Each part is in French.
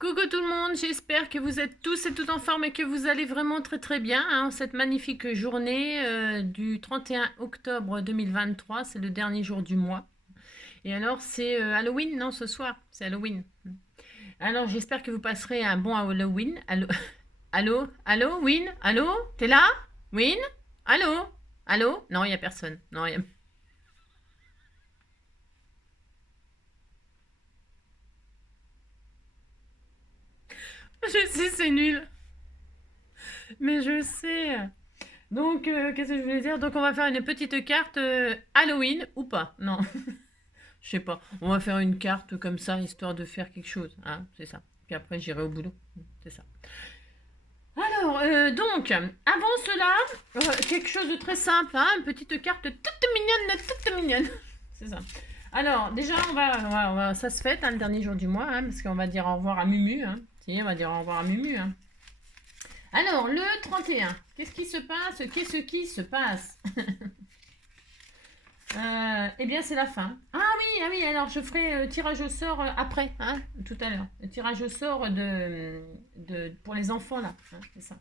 Coucou tout le monde, j'espère que vous êtes tous et toutes en forme et que vous allez vraiment très très bien hein, cette magnifique journée du 31 octobre 2023, c'est le dernier jour du mois. Et alors c'est Halloween, non ce soir, c'est Halloween. Alors j'espère que vous passerez un bon Halloween. Allo, allô, allô, Win, allô, t'es là? Win, allô, allô? Non, il n'y a personne. Non, Je sais, c'est nul, mais je sais. Donc, qu'est-ce que je voulais dire? Donc, on va faire une petite carte Halloween ou pas? Non, je sais pas. On va faire une carte comme ça, histoire de faire quelque chose. Hein, c'est ça. Puis après, j'irai au boulot. C'est ça. Alors, donc, avant cela, quelque chose de très simple. Hein, une petite carte toute mignonne, toute mignonne. C'est ça. Alors, déjà, ça se fête, hein, le dernier jour du mois, hein, parce qu'on va dire au revoir à Mumu. Hein. Si, on va dire au revoir à Mumu. Hein. Alors, le 31, qu'est-ce qui se passe? Qu'est-ce qui se passe? Eh bien, c'est la fin. Ah oui, alors je ferai tirage au sort après, hein, tout à l'heure. Le tirage au sort pour les enfants, là. Hein, c'est ça.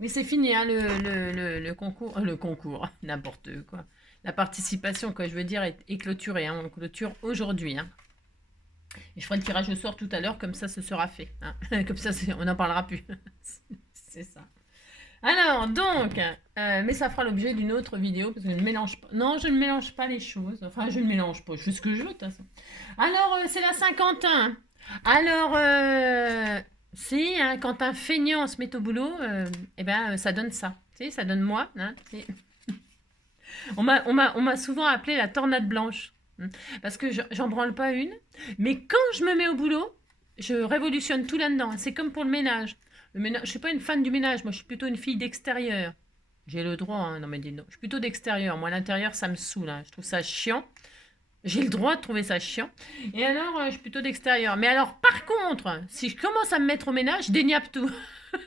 Oui, c'est fini, hein, le concours. Le concours, n'importe quoi. La participation, quoi, je veux dire, est clôturée. Hein, on clôture aujourd'hui. Hein. Et je ferai le tirage au sort tout à l'heure, comme ça, ce sera fait. Hein. Comme ça, on n'en parlera plus. C'est ça. Alors, donc, mais ça fera l'objet d'une autre vidéo parce que je ne mélange pas. Non, je ne mélange pas les choses. Enfin, je ne mélange pas. Je fais ce que je veux, de toute façon. Alors, c'est la Saint-Quentin. Alors, si, hein, quand un feignant se met au boulot, eh ben, ça donne ça. Tu sais, ça donne moi. Hein, on m'a souvent appelé la tornade blanche. Parce que j'en branle pas une. Mais quand je me mets au boulot, je révolutionne tout là-dedans. C'est comme pour le ménage. Le ménage, je suis pas une fan du ménage. Moi, je suis plutôt une fille d'extérieur. J'ai le droit, hein, non mais dis non. Je suis plutôt d'extérieur. Moi, l'intérieur, ça me saoule. Hein. Je trouve ça chiant. J'ai le droit de trouver ça chiant. Et alors, je suis plutôt d'extérieur. Mais alors, par contre, si je commence à me mettre au ménage, je déniappe tout. Je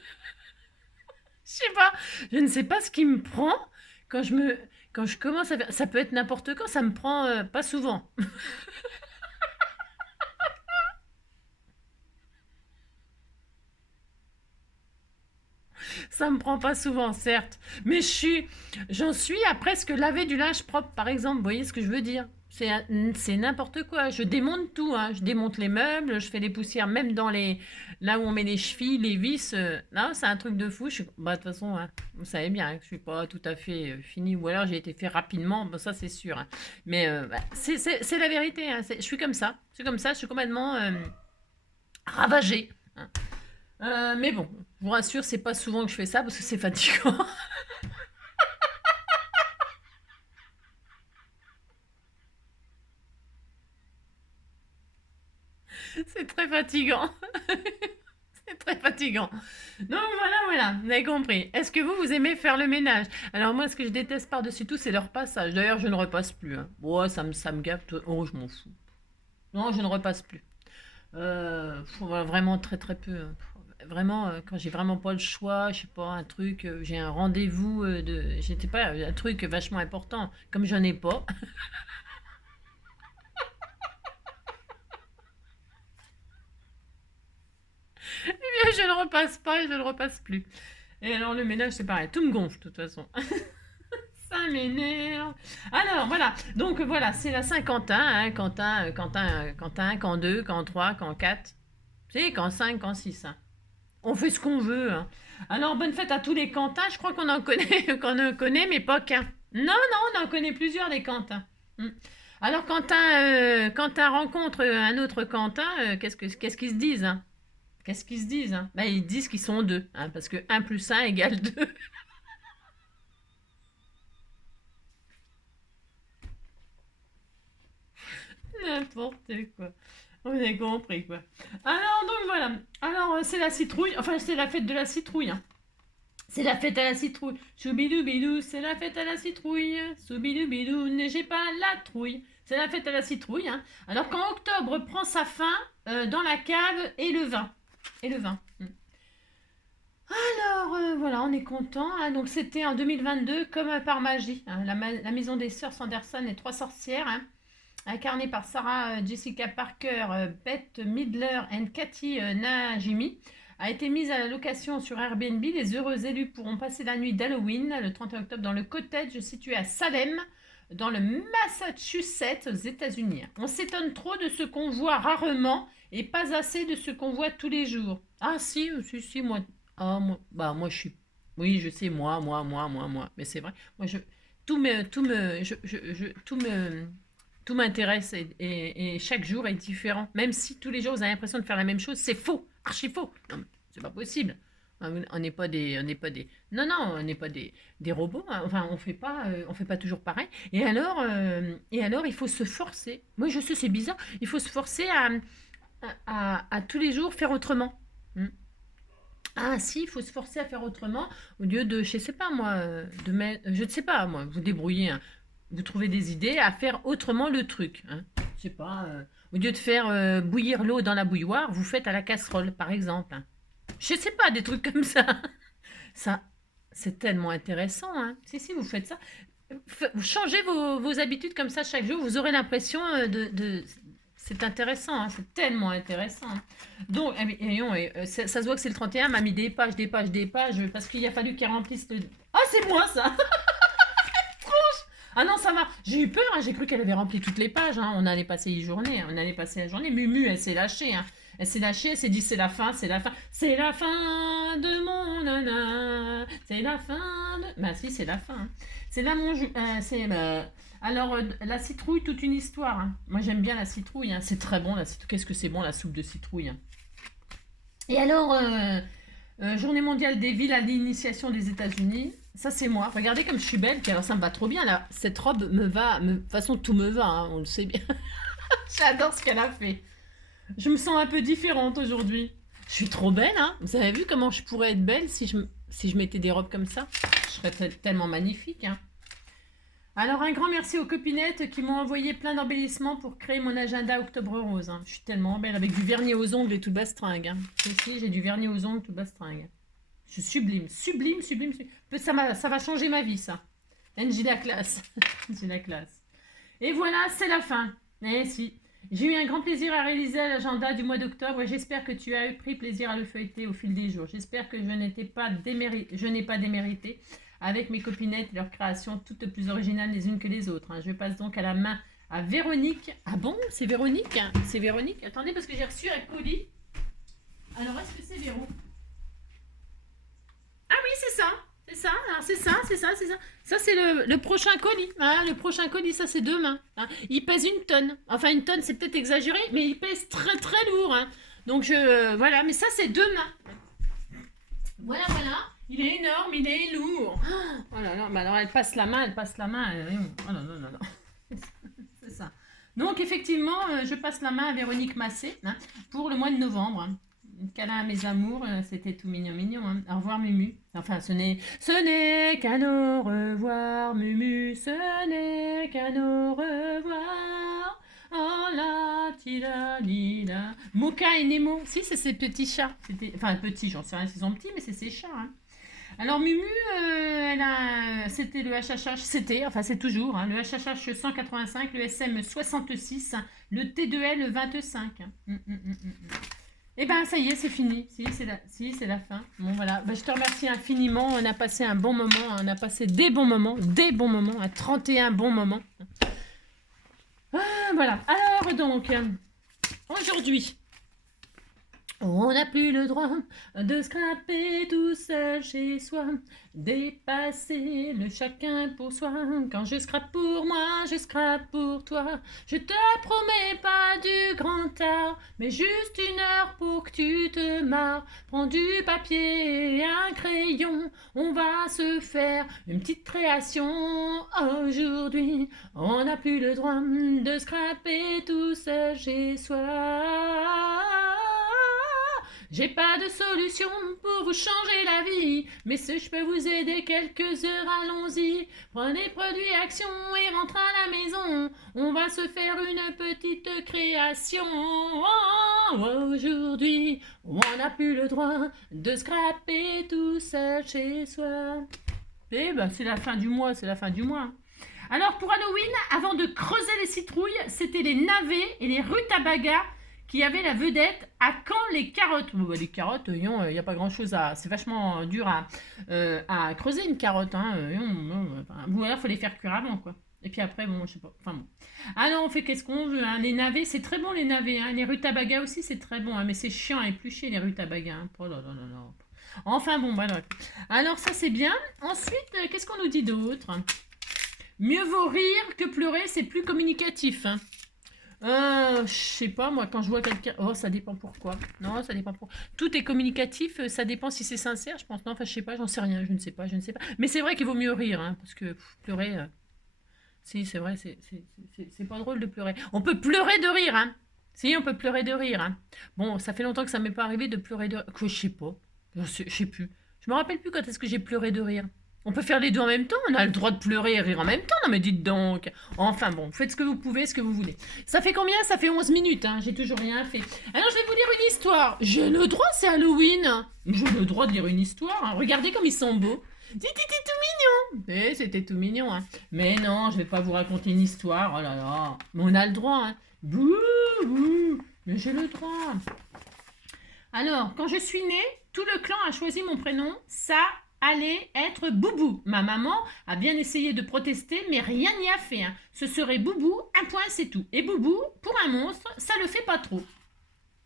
sais pas. Je ne sais pas ce qui me prend quand quand je commence à faire. Ça peut être n'importe quand. Ça me prend pas souvent. Ça me prend pas souvent, certes. Mais j'en suis à presque laver du linge propre, par exemple. Vous voyez ce que je veux dire? C'est n'importe quoi. Je démonte tout. Hein. Je démonte les meubles, je fais des poussières, même là où on met les chevilles, les vis. Non, c'est un truc de fou. Bah, de toute façon, hein, vous savez bien hein, que je suis pas tout à fait finie. Ou alors j'ai été fait rapidement. Bon, ça, c'est sûr. Hein. Mais bah, c'est la vérité. Hein. Je suis comme ça. Je suis comme ça. Je suis complètement ravagée. Hein. Mais bon, je vous rassure, c'est pas souvent que je fais ça parce que c'est fatigant. C'est très fatigant. C'est très fatigant. Donc voilà, vous avez compris. Est-ce que vous aimez faire le ménage? Alors moi, ce que je déteste par-dessus tout, c'est le repassage. D'ailleurs, je ne repasse plus. Hein. Bon, ça me gâte. Oh, je m'en fous. Non, je ne repasse plus. Vraiment très très peu. Hein. Vraiment, quand j'ai vraiment pas le choix, je sais pas, un truc, j'ai un rendez-vous j'étais pas, un truc vachement important, comme j'en ai pas, je ne repasse pas et je ne repasse plus. Et alors le ménage c'est pareil, tout me gonfle de toute façon. Ça m'énerve. Alors voilà, donc voilà, c'est la Saint-Quentin, hein, Quentin, Camp 2, Camp 3, Camp 4. C'est Camp 5, Camp 6. Hein. On fait ce qu'on veut. Hein. Alors bonne fête à tous les Quentins, je crois qu'on en connaît, qu'on en connaît, mais pas qu'un. Non, on en connaît plusieurs des Quentins. Hmm. Alors Quentin rencontre un autre Quentin, qu'est-ce qu'ils se disent hein. Qu'est-ce qu'ils se disent hein. Ben, ils disent qu'ils sont deux, hein, parce que un plus un égale 2. N'importe quoi. On a compris quoi. Alors donc voilà. Alors c'est la citrouille. Enfin c'est la fête de la citrouille. Hein. C'est la fête à la citrouille. Choubidoubidou, c'est la fête à la citrouille. Soubidoubidou, n'ai pas la trouille. C'est la fête à la citrouille. Hein. Alors quand octobre prend sa fin, dans la cave et le vin. Et le vin. Alors voilà, on est content. Hein. Donc c'était en 2022 comme par magie. Hein. La maison des sœurs Sanderson et trois sorcières. Hein. incarné par Sarah Jessica Parker, Bette Midler et Cathy Najimy, a été mise à la location sur Airbnb. Les heureux élus pourront passer la nuit d'Halloween le 31 octobre dans le cottage situé à Salem, dans le Massachusetts, aux États-Unis. On s'étonne trop de ce qu'on voit rarement et pas assez de ce qu'on voit tous les jours. Ah si, moi. Ah, moi je suis. Oui, je sais, moi. Mais c'est vrai. Moi, tout m'intéresse et chaque jour est différent. Même si tous les jours vous avez l'impression de faire la même chose, c'est faux, archi faux. Non, mais c'est pas possible. On n'est pas des, non, on n'est pas des robots. Hein. Enfin, on fait pas toujours pareil. Et alors, il faut se forcer. Moi, je sais, c'est bizarre. Il faut se forcer à tous les jours faire autrement. Ah si, il faut se forcer à faire autrement au lieu de, je sais pas moi, de mettre, je ne sais pas moi, vous débrouillez, hein. Vous trouvez des idées à faire autrement le truc. Hein. Je sais pas, au lieu de faire bouillir l'eau dans la bouilloire, vous faites à la casserole par exemple. Hein. Je sais pas, des trucs comme ça. Ça, c'est tellement intéressant. Hein. Si, vous faites ça. Vous changez vos habitudes comme ça chaque jour, vous aurez l'impression c'est intéressant, hein, c'est tellement intéressant. Hein. Donc, ça se voit que c'est le 31, m'a mis des pages, parce qu'il a fallu qu'elle remplisse le... Ah, c'est moi ça. Ah non, ça va. J'ai eu peur, hein, j'ai cru qu'elle avait rempli toutes les pages. Hein. On allait passer la journée. Mumu, elle s'est lâchée. Hein. Elle s'est dit c'est la fin. C'est la fin de mon nana. C'est la fin de... Bah si, c'est la fin. Hein. C'est là mon... Alors, la citrouille, toute une histoire. Hein. Moi, j'aime bien la citrouille. Hein. C'est très bon, la citrouille. Qu'est-ce que c'est bon, la soupe de citrouille. Hein. Et alors, Journée mondiale des villes à l'initiation des États-Unis. Ça, c'est moi. Regardez comme je suis belle. Alors, ça me va trop bien, là. Cette robe me va. De toute façon, tout me va. Hein, on le sait bien. J'adore ce qu'elle a fait. Je me sens un peu différente aujourd'hui. Je suis trop belle, hein. Vous avez vu comment je pourrais être belle si je mettais des robes comme ça? Je serais tellement magnifique, hein. Alors, un grand merci aux copinettes qui m'ont envoyé plein d'embellissements pour créer mon agenda Octobre Rose. Hein. Je suis tellement belle avec du vernis aux ongles et tout bastringue. Hein. Ici, j'ai du vernis aux ongles tout bastringue. Je suis sublime. Ça va changer ma vie, ça. J'ai la classe. J'ai la classe. Et voilà, c'est la fin. Eh si. J'ai eu un grand plaisir à réaliser l'agenda du mois d'octobre et j'espère que tu as eu pris plaisir à le feuilleter au fil des jours. J'espère que je n'ai pas démérité avec mes copinettes et leurs créations toutes plus originales les unes que les autres. Hein. Je passe donc à la main à Véronique. Ah bon, c'est Véronique, hein. C'est Véronique. Attendez, parce que j'ai reçu un colis. Alors, est-ce que c'est Véro? Ah oui, c'est ça. C'est ça. Alors, c'est ça. Ça, c'est le prochain colis. Hein. Le prochain colis, ça, c'est demain. Hein. Il pèse 1 tonne. Enfin, 1 tonne, c'est peut-être exagéré, mais il pèse très, très lourd. Hein. Donc, voilà. Mais ça, c'est demain. Voilà. Il est énorme, il est lourd. Oh là là, mais alors elle passe la main. Oh non. C'est ça. Donc effectivement, je passe la main à Véronique Massé hein, pour le mois de novembre. Hein. Câlin à mes amours, c'était tout mignon. Hein. Au revoir Mumu. Enfin, ce n'est qu'un au revoir Mumu, ce n'est qu'un au revoir. Oh la tila lila. Moka et Nemo. Si, c'est ces petits chats. Enfin, petits, j'en sais rien s'ils sont petits, mais c'est ces chats. Hein. Alors Mumu, c'était le HHH, c'est toujours, hein, le HHH 185, le SM 66, le T2L 25. Et ben ça y est, c'est fini. C'est la fin. Bon voilà, ben, je te remercie infiniment. On a passé un bon moment, on a passé des bons moments, 31 bons moments. Voilà. Alors donc, aujourd'hui. On n'a plus le droit de scraper tout seul chez soi, dépasser le chacun pour soi. Quand je scrape pour moi, je scrape pour toi. Je te promets pas du grand art, mais juste 1 heure pour que tu te marres. Prends du papier et un crayon, on va se faire une petite création. Aujourd'hui, on n'a plus le droit de scraper tout seul chez soi. J'ai pas de solution pour vous changer la vie, mais si je peux vous aider quelques heures, allons-y. Prenez produit Action et rentrez à la maison, on va se faire une petite création. Aujourd'hui, on n'a plus le droit de scraper tout seul chez soi. Eh ben, c'est la fin du mois. Alors, pour Halloween, avant de creuser les citrouilles, c'était les navets et les rutabagas qui avaient la vedette. À quand les carottes? Bon, bah, les carottes, il n'y a pas grand-chose à... C'est vachement dur à creuser une carotte. Hein, ou alors, il faut les faire cuire avant, quoi. Et puis après, bon, je sais pas. Enfin bon. Alors, on fait qu'est-ce qu'on veut. Hein. Les navets, c'est très bon, les navets. Hein. Les rutabagas aussi, c'est très bon. Hein. Mais c'est chiant à éplucher, les rutabagas. Hein. Oh là là là là. Enfin bon, bref. Alors, ça, c'est bien. Ensuite, qu'est-ce qu'on nous dit d'autre? Mieux vaut rire que pleurer, c'est plus communicatif. Hein. Je sais pas, moi, quand je vois quelqu'un... Oh, ça dépend pourquoi. Non, ça dépend pourquoi. Tout est communicatif, ça dépend si c'est sincère, je pense. Non, enfin, je sais pas, j'en sais rien, je ne sais pas, je ne sais pas. Mais c'est vrai qu'il vaut mieux rire, hein, parce que pleurer... Si, c'est vrai, c'est pas drôle de pleurer. On peut pleurer de rire, hein. Si, on peut pleurer de rire, hein. Bon, ça fait longtemps que ça m'est pas arrivé de pleurer de rire. Que je sais pas. Je sais plus. Je me rappelle plus quand est-ce que j'ai pleuré de rire. On peut faire les deux en même temps, on a le droit de pleurer et rire en même temps, non mais dites donc. Enfin bon, faites ce que vous pouvez, ce que vous voulez. Ça fait combien? Ça fait 11 minutes, hein, j'ai toujours rien fait. Alors je vais vous lire une histoire. J'ai le droit, c'est Halloween. J'ai le droit de lire une histoire, hein. Regardez comme ils sont beaux. C'était tout mignon. Eh, c'était tout mignon, hein. Mais non, je vais pas vous raconter une histoire, oh là là. Mais on a le droit, hein. Bouh, bouh. Mais j'ai le droit. Alors, quand je suis née, tout le clan a choisi mon prénom, ça allait être Boubou. Ma maman a bien essayé de protester, mais rien n'y a fait. Hein. Ce serait Boubou, un point, c'est tout. Et Boubou, pour un monstre, ça le fait pas trop.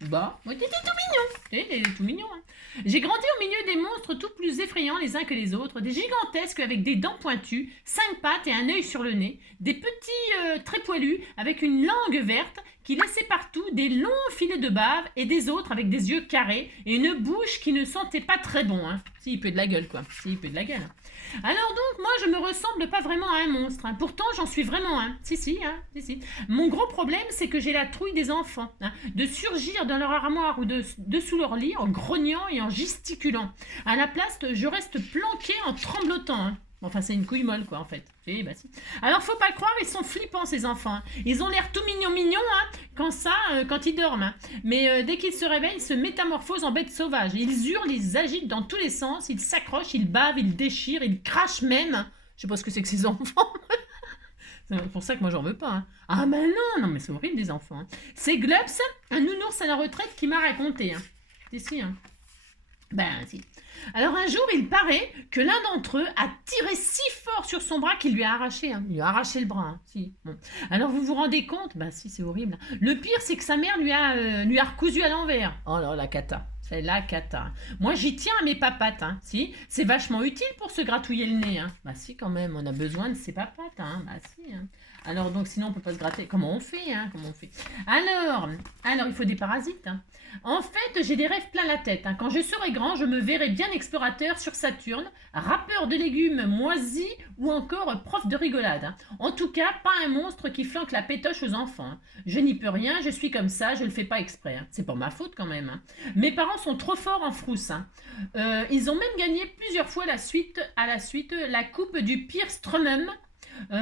Bah, t'étais tout mignon. Il est tout mignon. Hein. J'ai grandi au milieu des monstres tout plus effrayants les uns que les autres, des gigantesques avec des dents pointues, 5 pattes et un œil sur le nez, des petits très poilus avec une langue verte qui laissait partout des longs filets de bave et des autres avec des yeux carrés et une bouche qui ne sentait pas très bon. Hein. Si, il peut de la gueule, quoi. Si, il peut de la gueule. Alors donc, moi, je me ressemble pas vraiment à un monstre. Hein. Pourtant, j'en suis vraiment un. Si. Mon gros problème, c'est que j'ai la trouille des enfants. Hein, de surgir dans leur armoire ou dessous leur lit en grognant et en gesticulant. À la place, je reste planquée en tremblotant. Hein. Enfin, c'est une couille molle, quoi, en fait. Si, bah si. Alors, faut pas le croire, ils sont flippants, ces enfants. Hein. Ils ont l'air tout mignons, hein, quand ils dorment. Hein. Mais dès qu'ils se réveillent, ils se métamorphosent en bêtes sauvages. Ils hurlent, ils agitent dans tous les sens, ils s'accrochent, ils bavent, ils déchirent, ils crachent même. Je sais pas ce que c'est que ces enfants. C'est pour ça que moi, j'en veux pas. Hein. Ah, mais non, mais c'est horrible, des enfants. Hein. C'est Glubs, un nounours à la retraite, qui m'a raconté. Hein. C'est si, hein. Ben, si. Alors un jour, il paraît que l'un d'entre eux a tiré si fort sur son bras qu'il lui a arraché. Hein. Il lui a arraché le bras. Hein. Si. Bon. Alors vous vous rendez compte? Bah si, c'est horrible. Le pire, c'est que sa mère lui a recousu à l'envers. Oh là, la cata. C'est la cata. Moi, j'y tiens à mes papates. Hein. Si. C'est vachement utile pour se gratouiller le nez. Hein. Bah si, quand même. On a besoin de ses papates. Hein. Bah si. Hein. Alors donc sinon on peut pas se gratter. Comment on fait, hein? Comment on fait? Alors il faut des parasites. Hein. En fait, j'ai des rêves plein la tête. Hein. Quand je serai grand, je me verrai bien explorateur sur Saturne, rappeur de légumes moisis ou encore prof de rigolade. Hein. En tout cas, pas un monstre qui flanque la pétoche aux enfants. Hein. Je n'y peux rien, je suis comme ça, je le fais pas exprès. Hein. C'est pas ma faute quand même. Hein. Mes parents sont trop forts en frousse. Hein. Ils ont même gagné plusieurs fois à la suite la coupe du pire Strumum.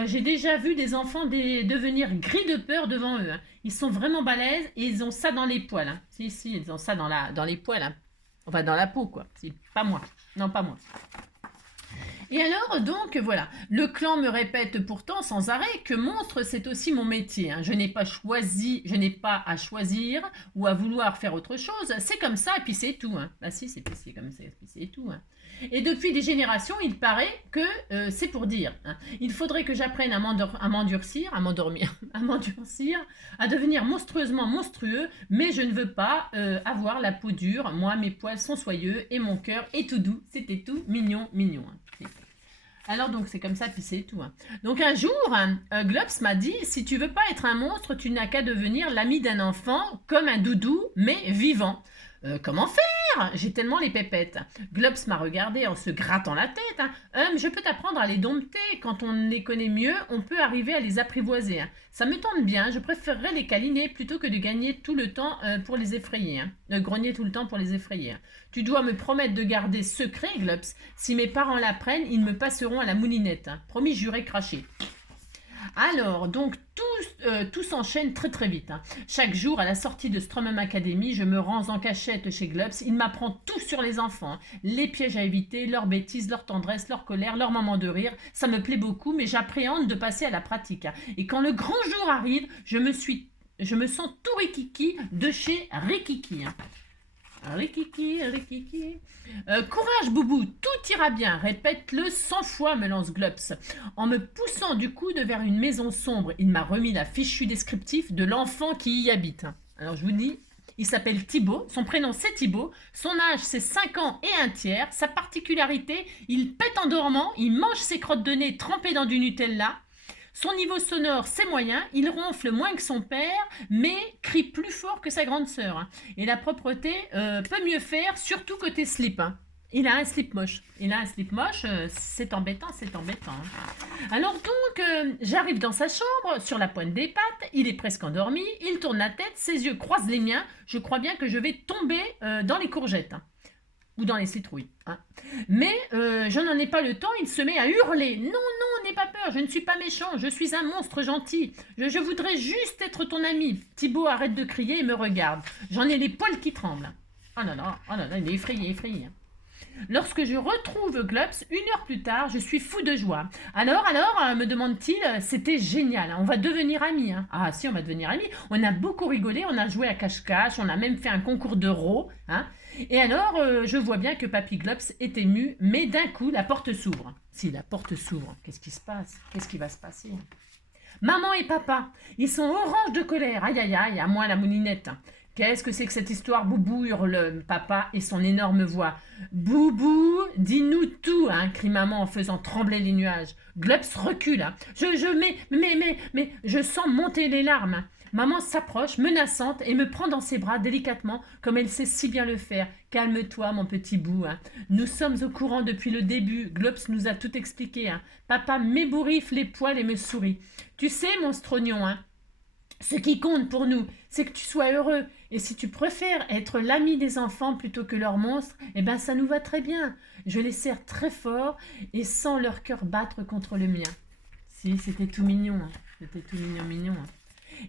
J'ai déjà vu des enfants devenir gris de peur devant eux. Hein. Ils sont vraiment balèzes et ils ont ça dans les poils. Hein. Si, ils ont ça dans les poils. Hein. Enfin, dans la peau, quoi. Si, pas moi. Non, pas moi. Et alors, donc, voilà. Le clan me répète pourtant sans arrêt que monstre, c'est aussi mon métier. Hein. Je n'ai pas à choisir ou à vouloir faire autre chose. C'est comme ça et puis c'est tout. Hein. Bah si, c'est comme ça et puis c'est tout. Hein. Et depuis des générations, il paraît que c'est pour dire. Hein. Il faudrait que j'apprenne à m'endurcir, à devenir monstrueusement monstrueux, mais je ne veux pas avoir la peau dure. Moi, mes poils sont soyeux et mon cœur est tout doux. C'était tout mignon. Hein. Alors donc c'est comme ça, puis c'est tout. Hein. Donc un jour, Globs m'a dit, si tu veux pas être un monstre, tu n'as qu'à devenir l'ami d'un enfant, comme un doudou, mais vivant. Comment faire? J'ai tellement les pépettes. Globs m'a regardé en se grattant la tête. Hein. Je peux t'apprendre à les dompter. Quand on les connaît mieux, on peut arriver à les apprivoiser. Hein. Ça me tente bien. Je préférerais les câliner plutôt que de gagner tout le temps pour les effrayer. Hein. Grogner tout le temps pour les effrayer. Hein. Tu dois me promettre de garder secret, Globs. Si mes parents l'apprennent, ils me passeront à la moulinette. Hein. Promis, juré, craché. Alors, donc, tout s'enchaîne très très vite, hein. Chaque jour, à la sortie de Stromum Academy, je me rends en cachette chez Globs. Il m'apprend tout sur les enfants, hein. Les pièges à éviter, leurs bêtises, leur tendresse, leur colère, leur moment de rire. Ça me plaît beaucoup, mais j'appréhende de passer à la pratique, hein. Et quand le grand jour arrive, je me sens tout rikiki de chez Rikiki, hein. Rikiki, Rikiki. Courage, Boubou, tout ira bien. Répète-le 100 fois, me lance Glops. En me poussant du coude vers une maison sombre, il m'a remis la fichu descriptif de l'enfant qui y habite. Alors, je vous dis, il s'appelle Thibaut. Son prénom, c'est Thibaut. Son âge, c'est 5 ans et un tiers. Sa particularité, il pète en dormant. Il mange ses crottes de nez trempées dans du Nutella. Son niveau sonore, c'est moyen, il ronfle moins que son père, mais crie plus fort que sa grande sœur, hein. Et la propreté peut mieux faire, surtout côté slip, hein. Il a un slip moche. C'est embêtant, hein. Alors donc, j'arrive dans sa chambre, sur la pointe des pattes, il est presque endormi, il tourne la tête, ses yeux croisent les miens, je crois bien que je vais tomber dans les courgettes, hein. Ou dans les citrouilles, hein. Mais je n'en ai pas le temps, il se met à hurler. Non, non, n'aie pas peur, je ne suis pas méchant, je suis un monstre gentil. Je voudrais juste être ton ami. Thibaut arrête de crier et me regarde. J'en ai les poils qui tremblent. Oh là là, il est effrayé. Lorsque je retrouve Glops, 1 heure plus tard, je suis fou de joie. Alors, me demande-t-il, c'était génial, hein, on va devenir amis, hein. Ah si, on va devenir amis. On a beaucoup rigolé, on a joué à cache-cache, on a même fait un concours d'euros, hein. Et alors, je vois bien que Papy Glops est ému, mais d'un coup, la porte s'ouvre. Si la porte s'ouvre, qu'est-ce qui se passe? Qu'est-ce qui va se passer? Maman et papa, ils sont orange de colère. Aïe, aïe, aïe, à moi la moulinette. Qu'est-ce que c'est que cette histoire, Boubou, hurle papa et son énorme voix. Boubou, dis-nous tout, hein, crie maman en faisant trembler les nuages. Glops recule, hein. Mais je sens monter les larmes, hein. Maman s'approche, menaçante, et me prend dans ses bras délicatement, comme elle sait si bien le faire. Calme-toi, mon petit bout, hein. Nous sommes au courant depuis le début. Glops nous a tout expliqué, hein. Papa m'ébouriffe les poils et me sourit. Tu sais, mon strognon, hein, ce qui compte pour nous, c'est que tu sois heureux. Et si tu préfères être l'ami des enfants plutôt que leur monstre, eh ben ça nous va très bien. Je les serre très fort et sens leur cœur battre contre le mien. Si, c'était tout mignon, hein. C'était tout mignon, hein.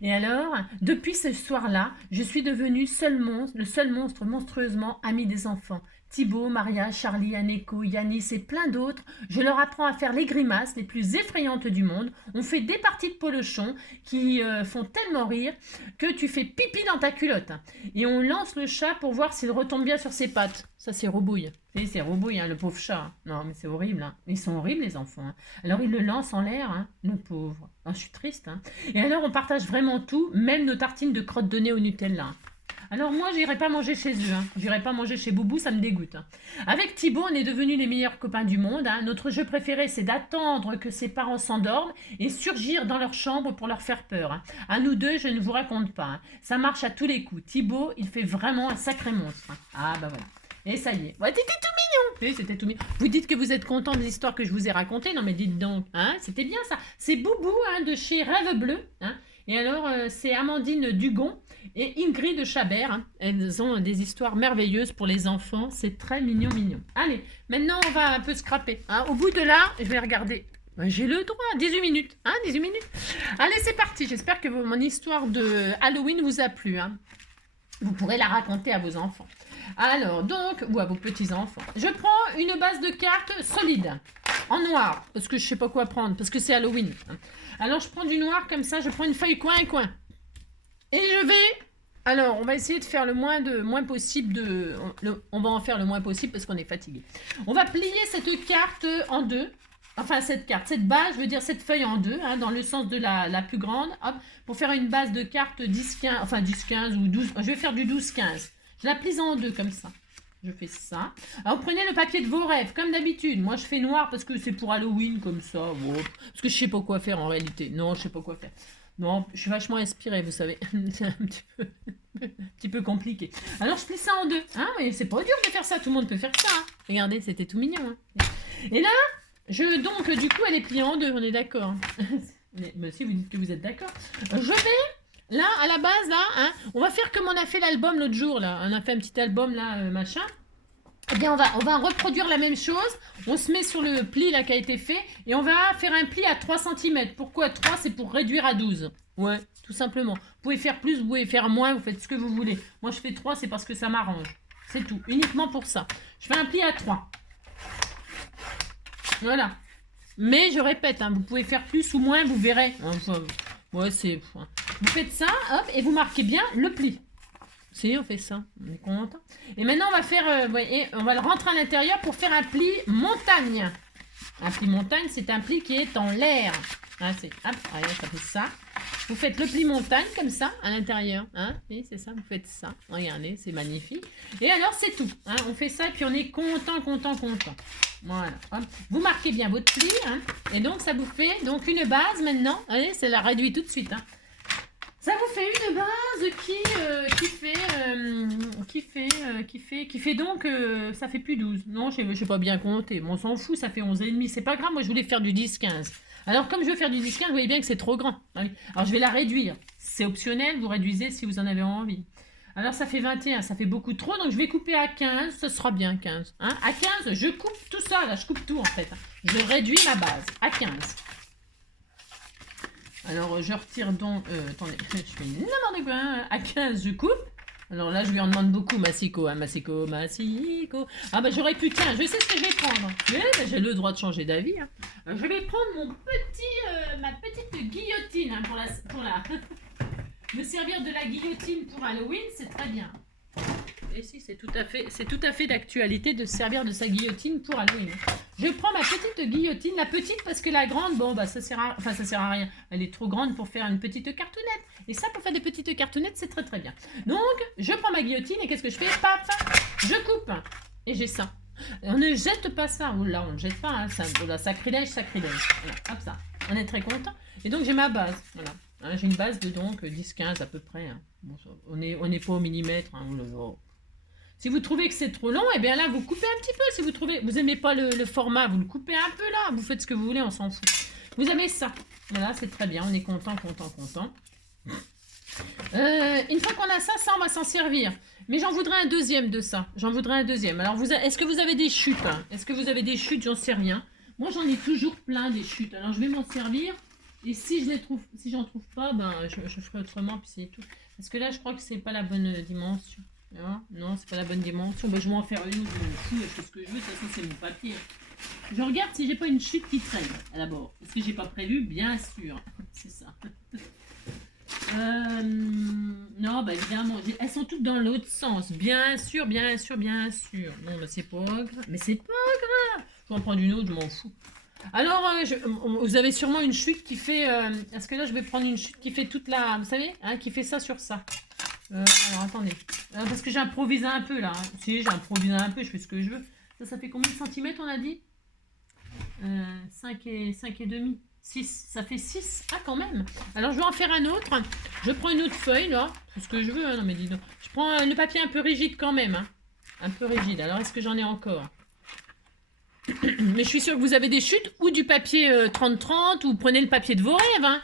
Et alors, depuis ce soir-là, je suis devenu le seul monstre monstrueusement ami des enfants. Thibaut, Maria, Charlie, Aneko, Yanis et plein d'autres, je leur apprends à faire les grimaces les plus effrayantes du monde. On fait des parties de polochon qui font tellement rire que tu fais pipi dans ta culotte. Et on lance le chat pour voir s'il retombe bien sur ses pattes. Ça, c'est Robouille. C'est Robouille, hein, le pauvre chat. Non, mais c'est horrible, hein. Ils sont horribles, les enfants, hein. Alors, ils le lancent en l'air, hein, le pauvre. Oh, je suis triste, hein. Et alors, on partage vraiment tout, même nos tartines de crottes de nez au Nutella. Alors moi, j'irai pas manger chez eux, hein. J'irai pas manger chez Boubou, ça me dégoûte, hein. Avec Thibaut, on est devenus les meilleurs copains du monde, hein. Notre jeu préféré, c'est d'attendre que ses parents s'endorment et surgir dans leur chambre pour leur faire peur, hein. À nous deux, je ne vous raconte pas, hein. Ça marche à tous les coups. Thibaut, il fait vraiment un sacré monstre, hein. Ah bah voilà. Et ça y est. Ouais, c'était tout mignon. Oui, c'était tout mignon. Vous dites que vous êtes content des histoires que je vous ai racontées. Non mais dites donc, hein, c'était bien ça. C'est Boubou, hein, de chez Rêve Bleu, hein. Et alors, c'est Amandine Dugon et Ingrid Chabert, hein. Elles ont des histoires merveilleuses pour les enfants. C'est très mignon. Allez, maintenant, on va un peu scraper, hein. Au bout de là, je vais regarder. J'ai le droit, 18 minutes, hein, 18 minutes. Allez, c'est parti. J'espère que mon histoire de Halloween vous a plu, hein. Vous pourrez la raconter à vos enfants. Alors, donc, ou à vos petits-enfants. Je prends une base de cartes solide, en noir, parce que je sais pas quoi prendre, parce que c'est Halloween. Alors, je prends du noir comme ça, je prends une feuille coin. Et je vais... Alors, on va essayer de faire le moins possible on va en faire le moins possible parce qu'on est fatigué. On va plier cette carte en deux. Enfin, cette base, je veux dire cette feuille en deux, hein, dans le sens de la plus grande, hop, pour faire une base de cartes 10-15, enfin 10-15 ou 12, je vais faire du 12-15. Je la plie en deux comme ça. Je fais ça. Alors, prenez le papier de vos rêves, comme d'habitude. Moi, je fais noir parce que c'est pour Halloween, comme ça. Bon, parce que je sais pas quoi faire en réalité. Non, je sais pas quoi faire. Non, je suis vachement inspirée, vous savez. C'est un petit peu compliqué. Alors, je plie ça en deux. Hein, mais c'est pas dur de faire ça. Tout le monde peut faire ça, hein. Regardez, c'était tout mignon, hein. Et là, donc, du coup, elle est pliée en deux. On est d'accord. Mais si vous dites que vous êtes d'accord. Je vais... Là, à la base, là, hein, on va faire comme on a fait l'album l'autre jour, là. On a fait un petit album, là, machin. Eh bien, on va reproduire la même chose. On se met sur le pli là qui a été fait et on va faire un pli à 3 cm. Pourquoi 3? C'est pour réduire à 12. Ouais, tout simplement. Vous pouvez faire plus, vous pouvez faire moins, vous faites ce que vous voulez. Moi, je fais 3, c'est parce que ça m'arrange. C'est tout, uniquement pour ça. Je fais un pli à 3. Voilà. Mais je répète, hein, vous pouvez faire plus ou moins, vous verrez. Enfin, ouais, c'est... Vous faites ça, hop, et vous marquez bien le pli. Si, on fait ça, on est content. Et maintenant, on va faire, voyez, on va le rentrer à l'intérieur pour faire un pli montagne. Un pli montagne, c'est un pli qui est en l'air. Hein, c'est, hop, regardez, ça fait ça. Vous faites le pli montagne comme ça, à l'intérieur. Hein, et c'est ça, vous faites ça. Regardez, c'est magnifique. Et alors, c'est tout. Hein, on fait ça, et puis on est content, content, content. Voilà. Hop. Vous marquez bien votre pli. Hein, et donc, ça vous fait donc une base maintenant. Allez, ça la réduit tout de suite. Hein. Ça vous fait une base qui fait donc, ça fait plus 12. Non, je sais pas bien compter. Bon, on s'en fout, ça fait 11,5. C'est pas grave, moi je voulais faire du 10-15. Alors comme je veux faire du 10-15, vous voyez bien que c'est trop grand. Alors je vais la réduire. C'est optionnel, vous réduisez si vous en avez envie. Alors ça fait 21, ça fait beaucoup trop, donc je vais couper à 15, ce sera bien 15. Hein, à 15, je coupe tout ça, là, je coupe tout en fait. Je réduis ma base à 15. Alors, je retire donc... attendez, je fais n'importe quoi. Hein. À 15, je coupe. Alors là, je lui en demande beaucoup, Massiko. Hein, Massiko. Ah bah j'aurais pu... Tiens, je sais ce que je vais prendre. J'ai le droit de changer d'avis. Hein. Je vais prendre ma petite guillotine hein, pour la... Me servir de la guillotine pour Halloween, c'est très bien. Et si, c'est tout à fait d'actualité de se servir de sa guillotine pour Halloween. Je prends ma petite guillotine, la petite parce que la grande, bon, bah ça sert à rien. Elle est trop grande pour faire une petite cartonnette. Et ça, pour faire des petites cartonnettes, c'est très très bien. Donc, je prends ma guillotine et qu'est-ce que je fais? Paf, je coupe. Et j'ai ça. On ne jette pas ça. Oula, on ne jette pas. Hein, ça, oula, sacrilège, sacrilège. Voilà, hop ça. On est très content. Et donc, j'ai ma base. Voilà. Hein, j'ai une base de donc 10-15 à peu près. Hein. Bon, on n'est pas au millimètre. Hein, si vous trouvez que c'est trop long, eh bien là, vous coupez un petit peu. Si vous trouvez, vous n'aimez pas le format, vous le coupez un peu là. Vous faites ce que vous voulez, on s'en fout. Vous avez ça. Voilà, c'est très bien. On est content, content, content. Une fois qu'on a ça, on va s'en servir. Mais j'en voudrais un deuxième de ça. J'en voudrais un deuxième. Alors, est-ce que vous avez des chutes hein? Est-ce que vous avez des chutes? J'en sais rien. Moi, j'en ai toujours plein des chutes. Alors, je vais m'en servir. Et si j'en trouve pas, ben, je ferai autrement. Puis c'est tout. Parce que là, je crois que c'est pas la bonne dimension. Non, c'est pas la bonne dimension. Ben, je vais en faire une autre. Je me fous, je fais ce que je veux. De toute façon, c'est mon papier. Je regarde si j'ai pas une chute qui traîne d'abord. Est-ce que j'ai pas prévu? Bien sûr. C'est ça. Non, bah évidemment. Elles sont toutes dans l'autre sens. Bien sûr, bien sûr, bien sûr. Non, mais c'est pas grave. Mais c'est pas grave. Je vais en prendre une autre, je m'en fous. Alors, vous avez sûrement une chute qui fait... Est-ce que là, je vais prendre une chute qui fait toute la... Vous savez hein, qui fait ça sur ça. Alors, attendez. Parce que j'improvise un peu, là. Hein. Si, j'improvise un peu, je fais ce que je veux. Ça fait combien de centimètres, on a dit 5 et demi. 6. Ça fait 6. Ah, quand même. Alors, je vais en faire un autre. Je prends une autre feuille, là. C'est ce que je veux, hein. Non, mais dis donc. Je prends le papier un peu rigide quand même. Hein. Un peu rigide. Alors, est-ce que j'en ai encore mais je suis sûre que vous avez des chutes ou du papier 30-30 ou prenez le papier de vos rêves. Hein.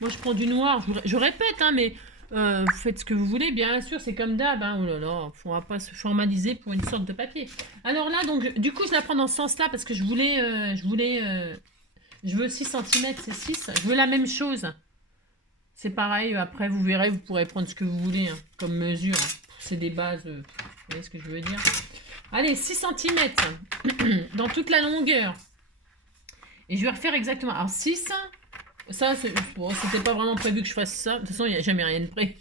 Moi, je prends du noir. Je répète, hein, mais vous faites ce que vous voulez, bien sûr. C'est comme d'hab. Hein. Oh là là, on ne va pas se formaliser pour une sorte de papier. Alors là, donc, du coup, je la prends dans ce sens-là parce que je veux 6 cm, c'est 6. Je veux la même chose. C'est pareil. Après, vous verrez, vous pourrez prendre ce que vous voulez hein, comme mesure. Hein. C'est des bases. Vous voyez ce que je veux dire? Allez, 6 cm dans toute la longueur. Et je vais refaire exactement. Alors, 6. Ça, bon, c'était pas vraiment prévu que je fasse ça. De toute façon, il n'y a jamais rien de prêt.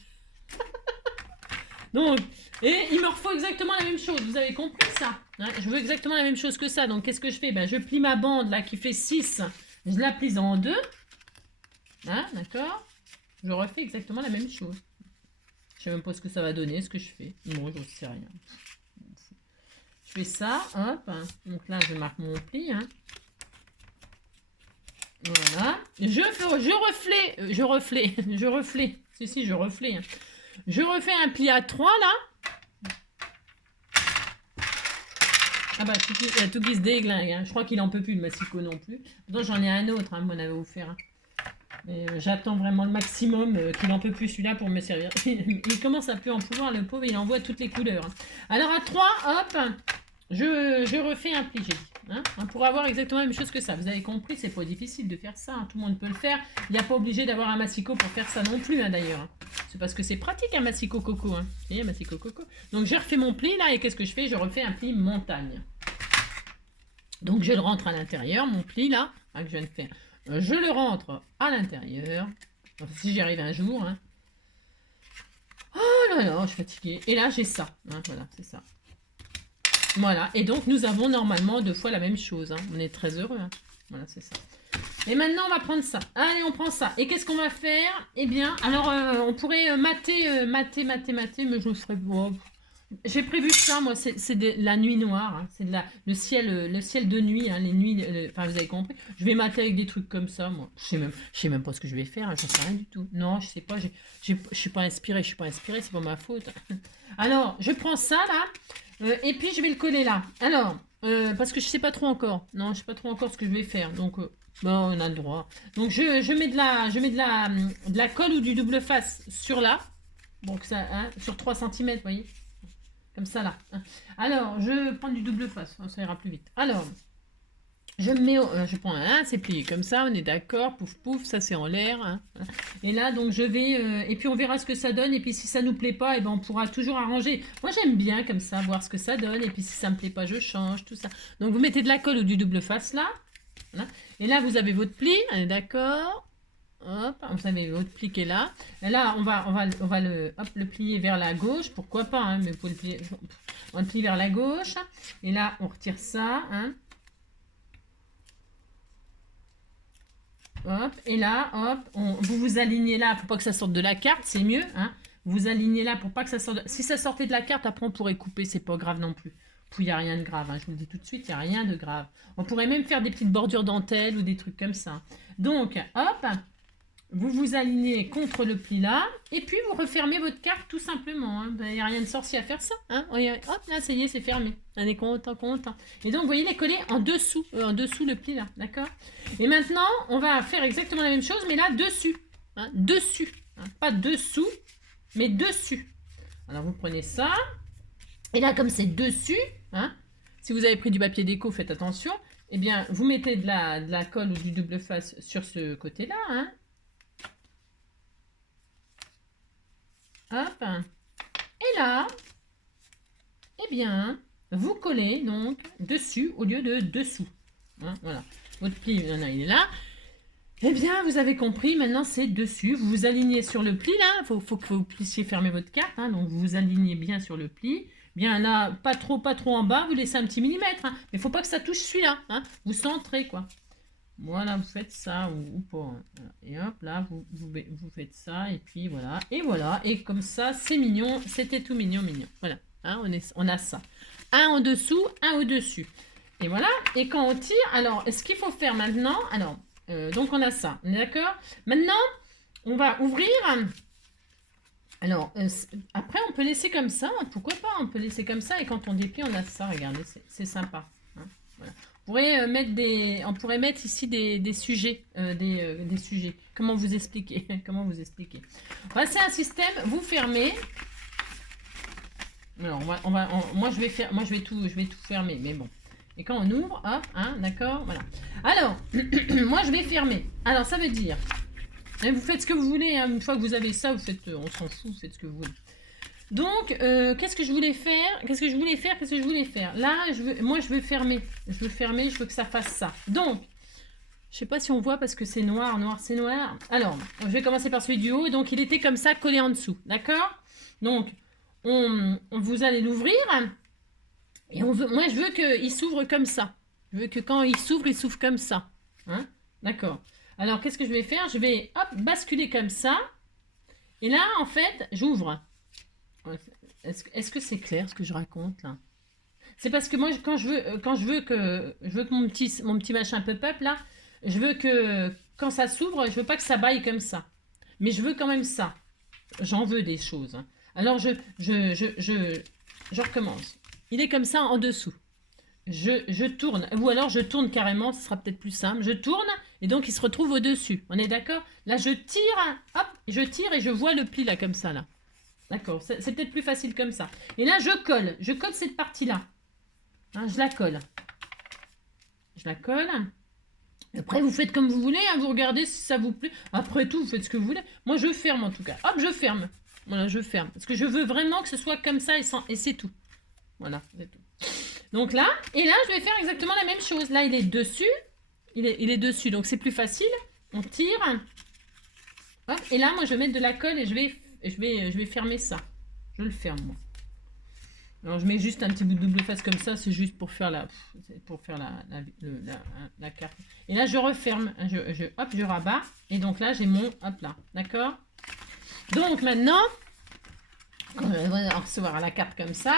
Donc, et il me faut exactement la même chose. Vous avez compris ça hein? Je veux exactement la même chose que ça. Donc, qu'est-ce que je fais ben, je plie ma bande là qui fait 6. Je la plie en 2. Hein, d'accord? Je refais exactement la même chose. Je sais même pas ce que ça va donner, ce que je fais. Bon, je ne sais rien. Je fais ça, hop. Donc là, je marque mon pli. Hein. Voilà. Je refais. Si, je refais. Hein. Je refais un pli à 3, là. Ah bah, il y a tout qui se déglingue. Hein. Je crois qu'il en peut plus, le Massiko non plus. Pourtant, j'en ai un autre, hein, mon avait offert. Hein. J'attends vraiment le maximum qu'il en peut plus celui-là pour me servir. Il commence à plus en pouvoir, le pauvre, il envoie toutes les couleurs. Hein. Alors, à 3, hop. je refais un pli, j'ai dit. Hein, pour avoir exactement la même chose que ça. Vous avez compris, c'est pas difficile de faire ça. Hein, tout le monde peut le faire. Il n'y a pas obligé d'avoir un massicot pour faire ça non plus, hein, d'ailleurs. Hein. C'est parce que c'est pratique un massicot coco. Hein. Vous voyez, un massicot coco. Donc, j'ai refait mon pli là et qu'est-ce que je fais? Je refais un pli montagne. Donc, je le rentre à l'intérieur, mon pli là, hein, que je viens de faire. Je le rentre à l'intérieur. Enfin, si j'y arrive un jour. Hein. Oh là là, je suis fatiguée. Et là, j'ai ça. Hein, voilà, c'est ça. Voilà, et donc nous avons normalement 2 fois la même chose. Hein. On est très heureux. Hein. Voilà, c'est ça. Et maintenant, on va prendre ça. Allez, on prend ça. Et qu'est-ce qu'on va faire? Eh bien, alors, on pourrait mater, mais je le ferai pas. J'ai prévu ça, moi, c'est de la nuit noire. Hein. C'est le ciel de nuit, hein, les nuits. Enfin, vous avez compris. Je vais mater avec des trucs comme ça, moi. Je sais même pas ce que je vais faire. Hein, j'en sais rien du tout. Non, je sais pas. Je suis pas inspirée. C'est pas ma faute. Alors, je prends ça là. Et puis je vais le coller là. Alors, parce que je sais pas trop encore. Non, je sais pas trop encore ce que je vais faire. Donc, bon, on a le droit. Donc je mets de la colle ou du double face sur là. Donc ça, hein, sur 3 cm, vous voyez. Comme ça là. Hein. Alors, je prends du double face. Ça ira plus vite. Alors, je prends un, c'est plié comme ça, on est d'accord, pouf pouf, ça c'est en l'air. Hein. Et là, donc je vais, et puis on verra ce que ça donne, et puis si ça nous plaît pas, et ben on pourra toujours arranger. Moi j'aime bien comme ça, voir ce que ça donne, et puis si ça me plaît pas, je change, tout ça. Donc vous mettez de la colle ou du double face là, voilà. Et là vous avez votre pli, on est d'accord. Hop, vous avez votre pli qui est là. Et là, on va le plier vers la gauche, pourquoi pas, hein, mais faut le plier, on le plie vers la gauche. Et là, on retire ça, hein. Hop, et là, hop, vous vous alignez là, faut pas que ça sorte de la carte, c'est mieux, hein. Vous vous alignez là pour pas que ça sorte. Si ça sortait de la carte, après on pourrait couper, c'est pas grave non plus. Puis il n'y a rien de grave, hein. Je vous le dis tout de suite, il n'y a rien de grave. On pourrait même faire des petites bordures dentelles ou des trucs comme ça. Donc, hop, vous vous alignez contre le pli là, et puis vous refermez votre carte tout simplement. Hein. Il n'y a rien de sorcier à faire ça. Hein. Hop, là, ça y est, c'est fermé. On est content. Et donc, vous voyez, les coller en dessous le pli là, d'accord? Et maintenant, on va faire exactement la même chose, mais là, dessus. Hein, dessus. Hein, pas dessous, mais dessus. Alors, vous prenez ça. Et là, comme c'est dessus, hein, si vous avez pris du papier déco, faites attention. Eh bien, vous mettez de la colle ou du double face sur ce côté-là, hein. Hop. Et là, eh bien, vous collez donc dessus au lieu de dessous. Hein, voilà. Votre pli, il est là. Eh bien, vous avez compris, maintenant c'est dessus. Vous vous alignez sur le pli là. Il faut que vous puissiez fermer votre carte. Hein, donc vous vous alignez bien sur le pli. Bien là, pas trop en bas. Vous laissez un petit millimètre. Hein, mais il ne faut pas que ça touche celui-là. Hein, vous centrez quoi. Voilà, vous faites ça ou pas. Hein. Et hop, là, vous faites ça. Et puis voilà. Et voilà. Et comme ça, c'est mignon. C'était tout mignon. Voilà. Hein, on a ça. Un en dessous, un au-dessus. Et voilà. Et quand on tire, alors, ce qu'il faut faire maintenant, alors, donc on a ça. On est d'accord? Maintenant, on va ouvrir. Alors, après, on peut laisser comme ça. Pourquoi pas? On peut laisser comme ça. Et quand on déplie, on a ça. Regardez, c'est sympa. Hein, voilà. On pourrait mettre ici des sujets, des sujets. Comment vous expliquer? Enfin, c'est un système. Vous fermez. Alors, moi je vais tout fermer, mais bon. Et quand on ouvre, hop, hein, d'accord, voilà. Alors, moi je vais fermer. Alors, ça veut dire, vous faites ce que vous voulez. Hein, une fois que vous avez ça, vous faites, on s'en fout, vous faites ce que vous voulez. Donc, qu'est-ce que je voulais faire? Là, moi, je veux fermer. Je veux que ça fasse ça. Donc, je sais pas si on voit parce que c'est noir, c'est noir. Alors, je vais commencer par celui du haut. Donc, il était comme ça, collé en dessous. D'accord? Donc, vous allez l'ouvrir. Et moi, je veux qu'il s'ouvre comme ça. Je veux que quand il s'ouvre comme ça. Hein? D'accord. Alors, qu'est-ce que je vais faire? Je vais, hop, basculer comme ça. Et là, en fait, j'ouvre. Est-ce que c'est clair ce que je raconte là? C'est parce que moi quand je veux que mon petit machin pop-up là, je veux que quand ça s'ouvre, je veux pas que ça baille comme ça. Mais je veux quand même ça. J'en veux des choses. Hein. Alors je recommence. Il est comme ça en dessous. Je tourne, ou alors je tourne carrément, ce sera peut-être plus simple. Je tourne et donc il se retrouve au-dessus. On est d'accord? Là je tire, hop, je tire et je vois le pli là comme ça là. D'accord, c'est peut-être plus facile comme ça. Et là, je colle cette partie-là. Hein, je la colle. Je la colle. Après, vous faites comme vous voulez, hein, vous regardez si ça vous plaît. Après tout, vous faites ce que vous voulez. Moi, je ferme en tout cas. Hop, je ferme. Voilà, je ferme. Parce que je veux vraiment que ce soit comme ça et c'est tout. Voilà, c'est tout. Donc là, et là, je vais faire exactement la même chose. Là, il est dessus. Il est dessus, donc c'est plus facile. On tire. Hop, et là, moi, je vais mettre de la colle et je vais fermer ça. Je le ferme, moi. Alors, je mets juste un petit bout de double face comme ça, c'est juste pour faire la carte. Et là, je referme, hop, je rabats. Et donc là, j'ai mon, hop là, d'accord? Donc maintenant, quand on va recevoir la carte comme ça,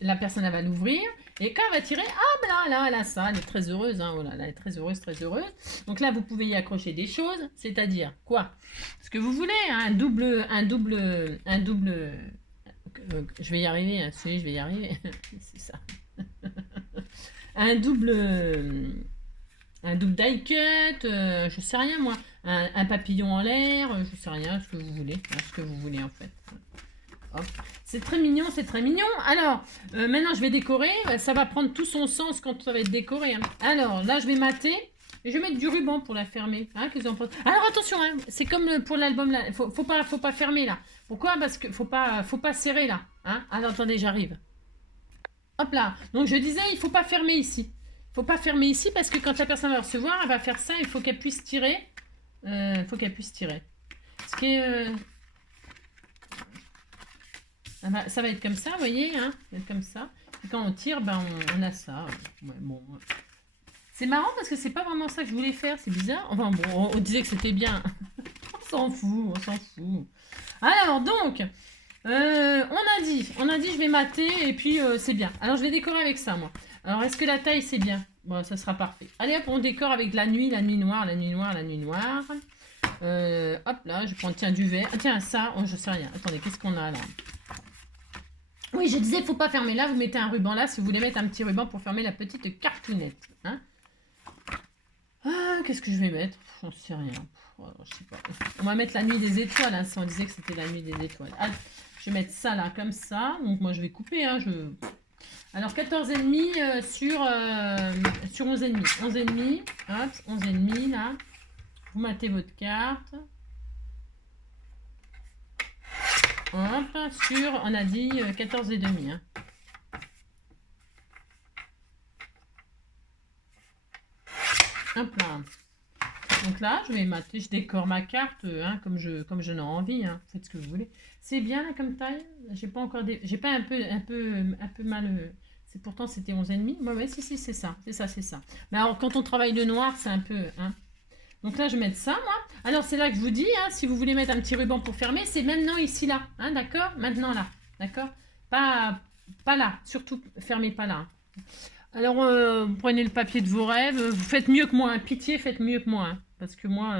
la personne, elle va l'ouvrir. Et quand elle va tirer, hop là, là, ça, elle est très heureuse, hein, oh là, elle est très heureuse, très heureuse. Donc là, vous pouvez y accrocher des choses, c'est-à-dire quoi? Ce que vous voulez, hein, un double, je vais y arriver, hein, je vais y arriver, c'est ça. un double die cut, je sais rien moi, un papillon en l'air, je sais rien, ce que vous voulez, hein, ce que vous voulez en fait. Hop. C'est très mignon, c'est très mignon. Alors, maintenant je vais décorer, ça va prendre tout son sens quand ça va être décoré. Hein. Alors, là je vais mater. Et je vais mettre du ruban pour la fermer. Hein, alors attention, hein, c'est comme pour l'album là. Faut pas fermer là. Pourquoi? Parce que faut pas serrer là. Hein. Alors attendez, j'arrive. Hop là. Donc je disais, il faut pas fermer ici. Il faut pas fermer ici parce que quand la personne va recevoir, elle va faire ça. Il faut qu'elle puisse tirer. Il faut qu'elle puisse tirer. Ce qui est, ça va être comme ça, vous voyez. Hein, ça va être comme ça. Et quand on tire, ben on a ça. Ouais, bon. C'est marrant parce que c'est pas vraiment ça que je voulais faire, c'est bizarre. Enfin bon, on disait que c'était bien. On s'en fout, on s'en fout. Alors donc, on a dit je vais mater et puis c'est bien. Alors je vais décorer avec ça moi. Alors est-ce que la taille c'est bien? Bon, ça sera parfait. Allez hop, on décore avec la nuit noire, la nuit noire, la nuit noire. Hop là, je prends du vert. Ah, tiens ça, oh, je sais rien. Attendez, qu'est-ce qu'on a là? Oui, je disais, faut pas fermer là. Vous mettez un ruban là si vous voulez mettre un petit ruban pour fermer la petite cartoonette. Hein? Ah, qu'est-ce que je vais mettre? J'en sais rien. Je sais pas. On va mettre la nuit des étoiles, hein, si on disait que c'était la nuit des étoiles. Allez, je vais mettre ça là, comme ça. Donc moi, je vais couper. Hein, Alors, 14,5 sur 11,5. 11,5. Hop, 11,5 là. Vous matez votre carte. Hop, sur, on a dit 14,5. Hein. Hop là. Donc là, je vais mater, je décore ma carte hein, comme je n'ai envie. Hein. Faites ce que vous voulez. C'est bien là comme taille. J'ai pas encore j'ai pas un peu mal. Pourtant c'était 11,5. Ouais, si, c'est ça. C'est ça. Mais alors quand on travaille le noir, c'est un peu. Hein. Donc là, je vais mettre ça, moi. Alors c'est là que je vous dis, hein, si vous voulez mettre un petit ruban pour fermer, c'est maintenant ici là. Hein, d'accord? Maintenant là. D'accord? Pas là. Surtout, fermez pas là. Hein. Alors, vous prenez le papier de vos rêves. Vous faites mieux que moi. Hein. Pitié, faites mieux que moi. Hein. Parce que moi...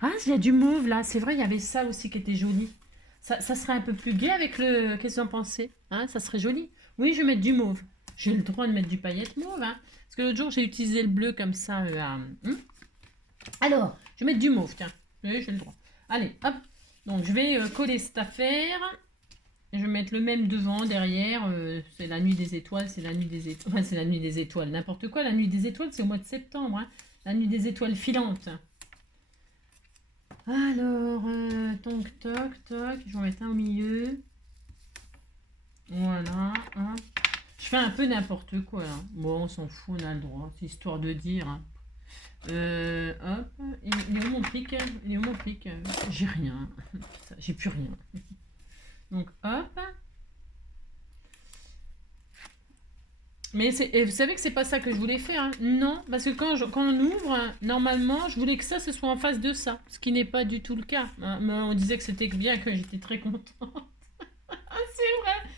Ah, il y a du mauve, là. C'est vrai, il y avait ça aussi qui était joli. Ça serait un peu plus gai avec le... Qu'est-ce que vous en pensez? Hein, ça serait joli. Oui, je vais mettre du mauve. J'ai le droit de mettre du paillette mauve. Hein. Parce que l'autre jour, j'ai utilisé le bleu comme ça. Alors, je vais mettre du mauve, tiens. Oui, j'ai le droit. Allez, hop. Donc, je vais coller cette affaire... Je vais mettre le même devant, derrière. C'est la nuit des étoiles, c'est la nuit des étoiles. Enfin, c'est la nuit des étoiles, n'importe quoi. La nuit des étoiles, c'est au mois de septembre. Hein. La nuit des étoiles filantes. Alors, toc. Je vais mettre un au milieu. Voilà. Hein. Je fais un peu n'importe quoi. Là. Bon, on s'en fout, on a le droit. C'est histoire de dire. Hein. Hop. Il est où mon pic? J'ai rien. J'ai plus rien. Donc, hop. Mais vous savez que c'est pas ça que je voulais faire. Hein. Non, parce que quand on ouvre, normalement, je voulais que ça, ce soit en face de ça. Ce qui n'est pas du tout le cas. Hein. Mais on disait que c'était bien, que j'étais très contente. C'est vrai.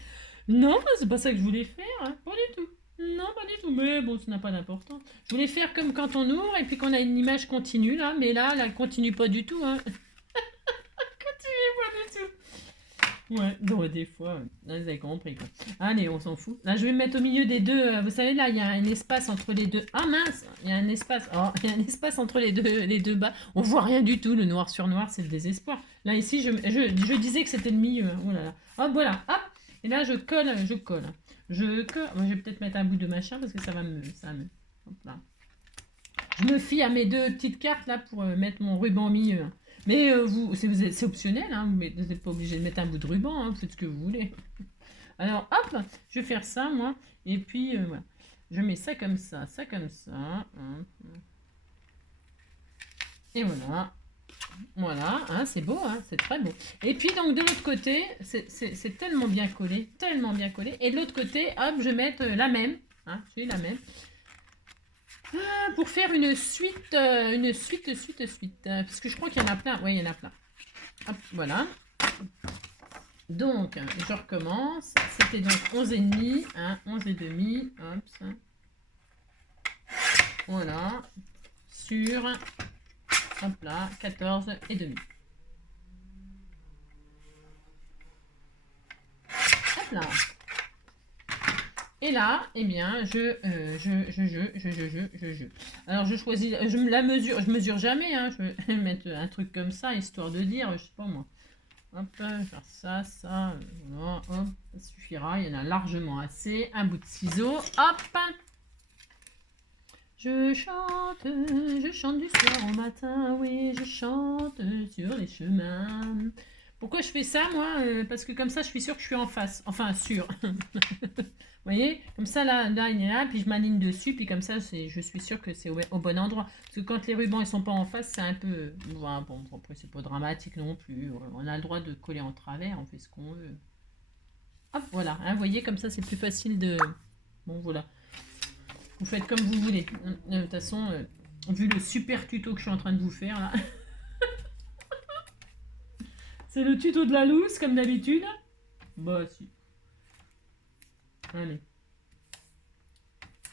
Non, c'est pas ça que je voulais faire. Hein. Pas du tout. Non, pas du tout. Mais bon, ça n'a pas d'importance. Je voulais faire comme quand on ouvre et puis qu'on a une image continue, là. Mais là, elle continue pas du tout. Hein. Continue pas du tout. Ouais, donc des fois, là, vous avez compris quoi. Allez, on s'en fout. Là, je vais me mettre au milieu des deux. Vous savez, là, il y a un espace entre les deux. Ah mince, il y a un espace. Oh, il y a un espace entre les deux bas. On voit rien du tout. Le noir sur noir, c'est le désespoir. Là, ici, je disais que c'était le milieu. Oh là là. Hop, voilà. Hop. Et là, je colle. Moi, je vais peut-être mettre un bout de machin parce que ça va me... Hop là. Je me fie à mes deux petites cartes là pour mettre mon ruban au milieu. Mais c'est optionnel, hein, vous n'êtes pas obligé de mettre un bout de ruban, hein, vous faites ce que vous voulez. Alors hop, je vais faire ça moi, et puis voilà. Je mets ça comme ça, et voilà. Voilà, hein, c'est beau, hein, c'est très beau. Et puis donc de l'autre côté, c'est tellement bien collé, tellement bien collé. Et de l'autre côté, hop, je vais mettre la même, hein, c'est la même. Pour faire une suite, parce que je crois qu'il y en a plein. Oui, il y en a plein. Hop, voilà. Donc, je recommence. C'était donc 11,5, hein, 11,5. Hop, ça. Voilà. Sur, hop là, 14,5. Hop là. Et là, eh bien, je. Alors, je choisis, je mesure jamais, hein, je vais mettre un truc comme ça, histoire de dire, je sais pas moi. Hop, faire ça, voilà, hop, ça suffira, il y en a largement assez. Un bout de ciseau, hop. Je chante du soir au matin, oui, je chante sur les chemins. Pourquoi je fais ça, moi parce que comme ça, je suis sûre que je suis en face. Enfin, sûre. Vous voyez, comme ça, là, il est là, puis je m'aligne dessus, puis comme ça, je suis sûre que c'est au bon endroit. Parce que quand les rubans, ils sont pas en face, c'est un peu... Voilà, bon, après, c'est pas dramatique non plus. On a le droit de coller en travers, on fait ce qu'on veut. Hop, voilà, hein, vous voyez, comme ça, c'est plus facile de... Bon, voilà. Vous faites comme vous voulez. De toute façon, vu le super tuto que je suis en train de vous faire, là... c'est le tuto de la loose, comme d'habitude. Bah, si. Allez.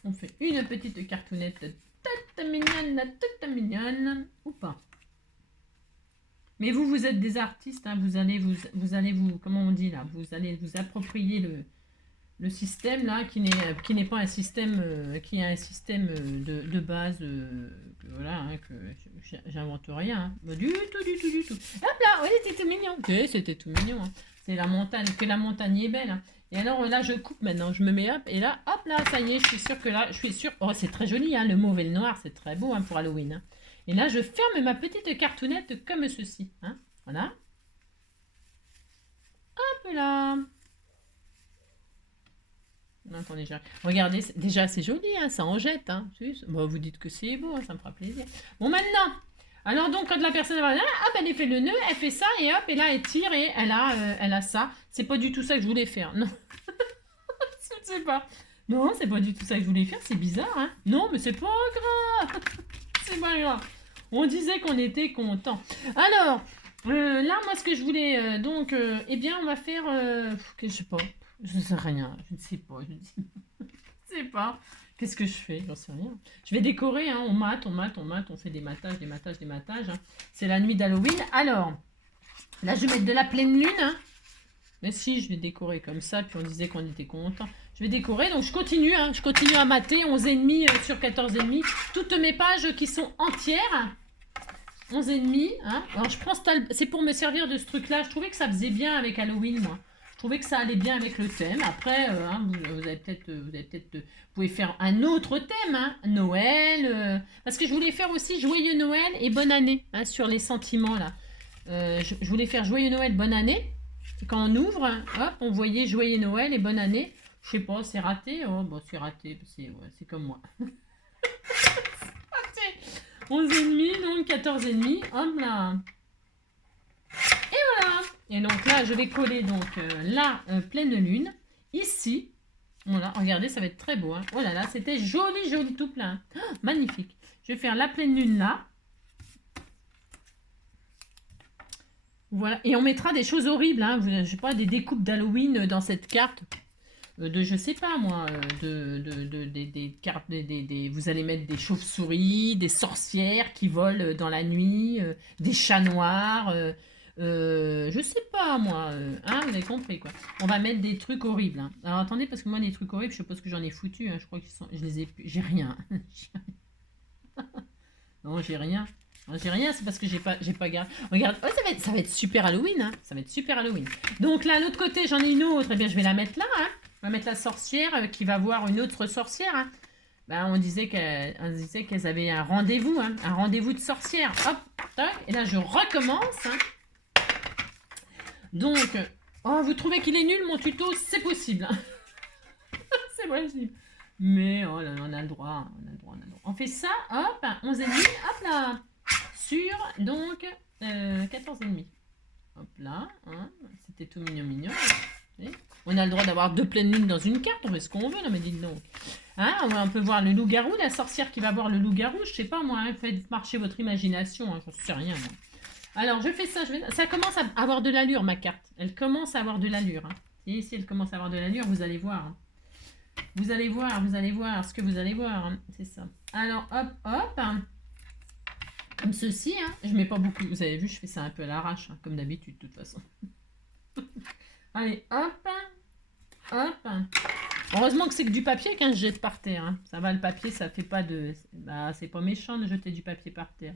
On fait une petite cartoonnette toute mignonne, ou pas. Mais vous êtes des artistes, hein, vous allez comment on dit là, vous allez vous approprier le système là, qui n'est pas un système, qui est un système de base, voilà, hein, que j'invente rien, hein. Du tout. Hop là, oui, c'était tout mignon. Oui, c'était tout mignon, hein. C'est la montagne, que la montagne est belle, hein. Et alors là, je coupe maintenant, je me mets hop, et là, hop là, ça y est, je suis sûre que là, oh, c'est très joli, hein, le mauve et le noir, c'est très beau, hein, pour Halloween, hein. Et là, je ferme ma petite cartoonnette comme ceci, hein, voilà. Hop là. Attendez, regardez, déjà c'est joli, hein, ça en jette, hein. Bon, vous dites que c'est beau, hein, ça me fera plaisir. Bon, maintenant, alors donc quand la personne va, hop, elle fait le nœud, elle fait ça, et hop, et là elle tire, et elle a ça. C'est pas du tout ça que je voulais faire, non. Je sais pas. Non, c'est pas du tout ça que je voulais faire, c'est bizarre, hein. Non, mais c'est pas grave. C'est pas grave. On disait qu'on était content. Alors, là, moi, ce que je voulais, donc, eh bien, on va faire, je sais pas. Je ne sais rien, je ne sais pas, je ne sais pas. Qu'est-ce que je fais? J'en sais rien. Je vais décorer, hein, on mate, on fait des matages, hein. C'est la nuit d'Halloween. Alors, là, je vais mettre de la pleine lune, hein. Mais si, je vais décorer comme ça, puis on disait qu'on était content. Je vais décorer, donc je continue, hein, je continue à mater, 11,5 sur 14,5. Toutes mes pages qui sont entières, 11,5, hein. Alors, je prends c'est pour me servir de ce truc-là. Je trouvais que ça faisait bien avec Halloween, moi. Je trouvais que ça allait bien avec le thème. Après, hein, vous pouvez faire un autre thème, hein, Noël. Parce que je voulais faire aussi Joyeux Noël et Bonne Année, hein, sur les sentiments, là. Je voulais faire Joyeux Noël, Bonne Année. Quand on ouvre, hein, hop, on voyait Joyeux Noël et Bonne Année. Je sais pas, c'est raté. Oh, bon, c'est raté, c'est comme moi. 11,5, donc 14,5. Hop là. Et voilà. Et donc là, je vais coller donc la pleine lune ici. Voilà, regardez, ça va être très beau, hein. Oh là là, c'était joli tout plein. Oh, magnifique. Je vais faire la pleine lune là. Voilà, et on mettra des choses horribles, hein. Je sais pas, des découpes d'Halloween dans cette carte. Je sais pas moi, des cartes, vous allez mettre des chauves-souris, des sorcières qui volent dans la nuit, des chats noirs, je sais pas moi, hein, vous avez compris quoi. On va mettre des trucs horribles, hein. Alors attendez, parce que moi les trucs horribles, je suppose que j'en ai foutu, hein. Je crois que je les ai, j'ai rien. Non, j'ai rien. J'ai rien, c'est parce que j'ai pas gardé. Regarde, oh, ça va être super Halloween, hein. Ça va être super Halloween. Donc là, l'autre côté, j'en ai une autre, et bien je vais la mettre là, hein. On va mettre la sorcière qui va voir une autre sorcière. Hein. Ben, on disait qu'elles avaient un rendez-vous, hein, un rendez-vous de sorcière. Hop, tac, et là je recommence. Hein. Donc, oh, vous trouvez qu'il est nul mon tuto? C'est possible. Hein. C'est possible. Mais oh là, on a le droit, on a le droit, on a le droit. On fait ça, hop, 11 et demi, hop là, sur donc 14 et demi. Hop là, hein, c'était tout mignon mignon. On a le droit d'avoir 2 pleines lunes dans une carte, on fait ce qu'on veut, non mais dites donc. Hein, on peut voir le loup-garou, la sorcière qui va voir le loup-garou, je sais pas moi, hein, faites marcher votre imagination, hein, j'en sais rien moi. Alors je fais ça, ça commence à avoir de l'allure ma carte, elle commence à avoir de l'allure. Hein. Et si elle commence à avoir de l'allure, vous allez voir. Hein. Vous allez voir ce que vous allez voir, hein. C'est ça. Alors hop, hop, hein. Comme ceci, hein. Je mets pas beaucoup, vous avez vu, je fais ça un peu à l'arrache, hein, comme d'habitude de toute façon. Allez, hop, hop. Heureusement que c'est que du papier quand je jette par terre. Hein. Ça va, le papier, ça fait pas de... Bah, c'est pas méchant de jeter du papier par terre.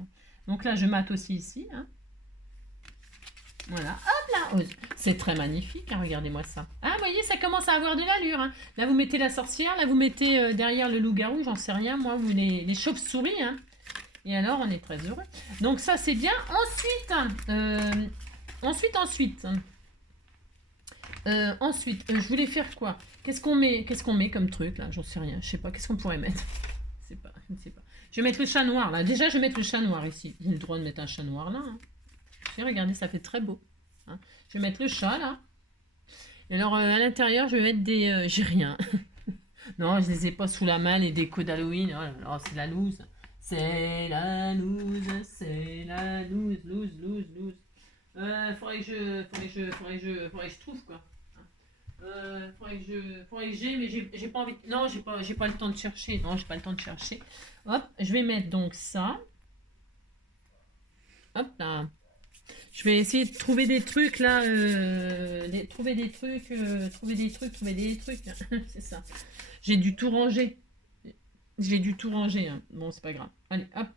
Donc là, je mate aussi ici. Hein. Voilà, hop là. Oh, c'est très magnifique, hein, regardez-moi ça. Ah, vous voyez, ça commence à avoir de l'allure. Hein. Là, vous mettez la sorcière, là, vous mettez derrière le loup-garou, j'en sais rien, moi, ou les chauves-souris. Hein. Et alors, on est très heureux. Donc ça, c'est bien. Ensuite... Ensuite, je voulais faire quoi? Qu'est-ce qu'on met comme truc là? J'en sais rien. Je sais pas. Qu'est-ce qu'on pourrait mettre? Je ne sais pas. Je vais mettre le chat noir là. Déjà, je vais mettre le chat noir ici. J'ai le droit de mettre un chat noir là. Hein. Et regardez, ça fait très beau. Hein. Je vais mettre le chat là. Et alors, à l'intérieur, je vais mettre des... j'ai rien. Non, je les ai pas sous la main, les décos d'Halloween. Oh là là, c'est la loose. C'est la loose. C'est la loose. Loose. Faudrait que je trouve quoi. Faudrait que j'ai, mais j'ai pas envie. Non, j'ai pas le temps de chercher. Non, j'ai pas le temps de chercher. Hop, je vais mettre donc ça. Hop là. Je vais essayer de trouver des trucs là. Trouver des trucs. C'est ça. J'ai dû tout ranger. Hein. Bon, c'est pas grave. Allez, hop.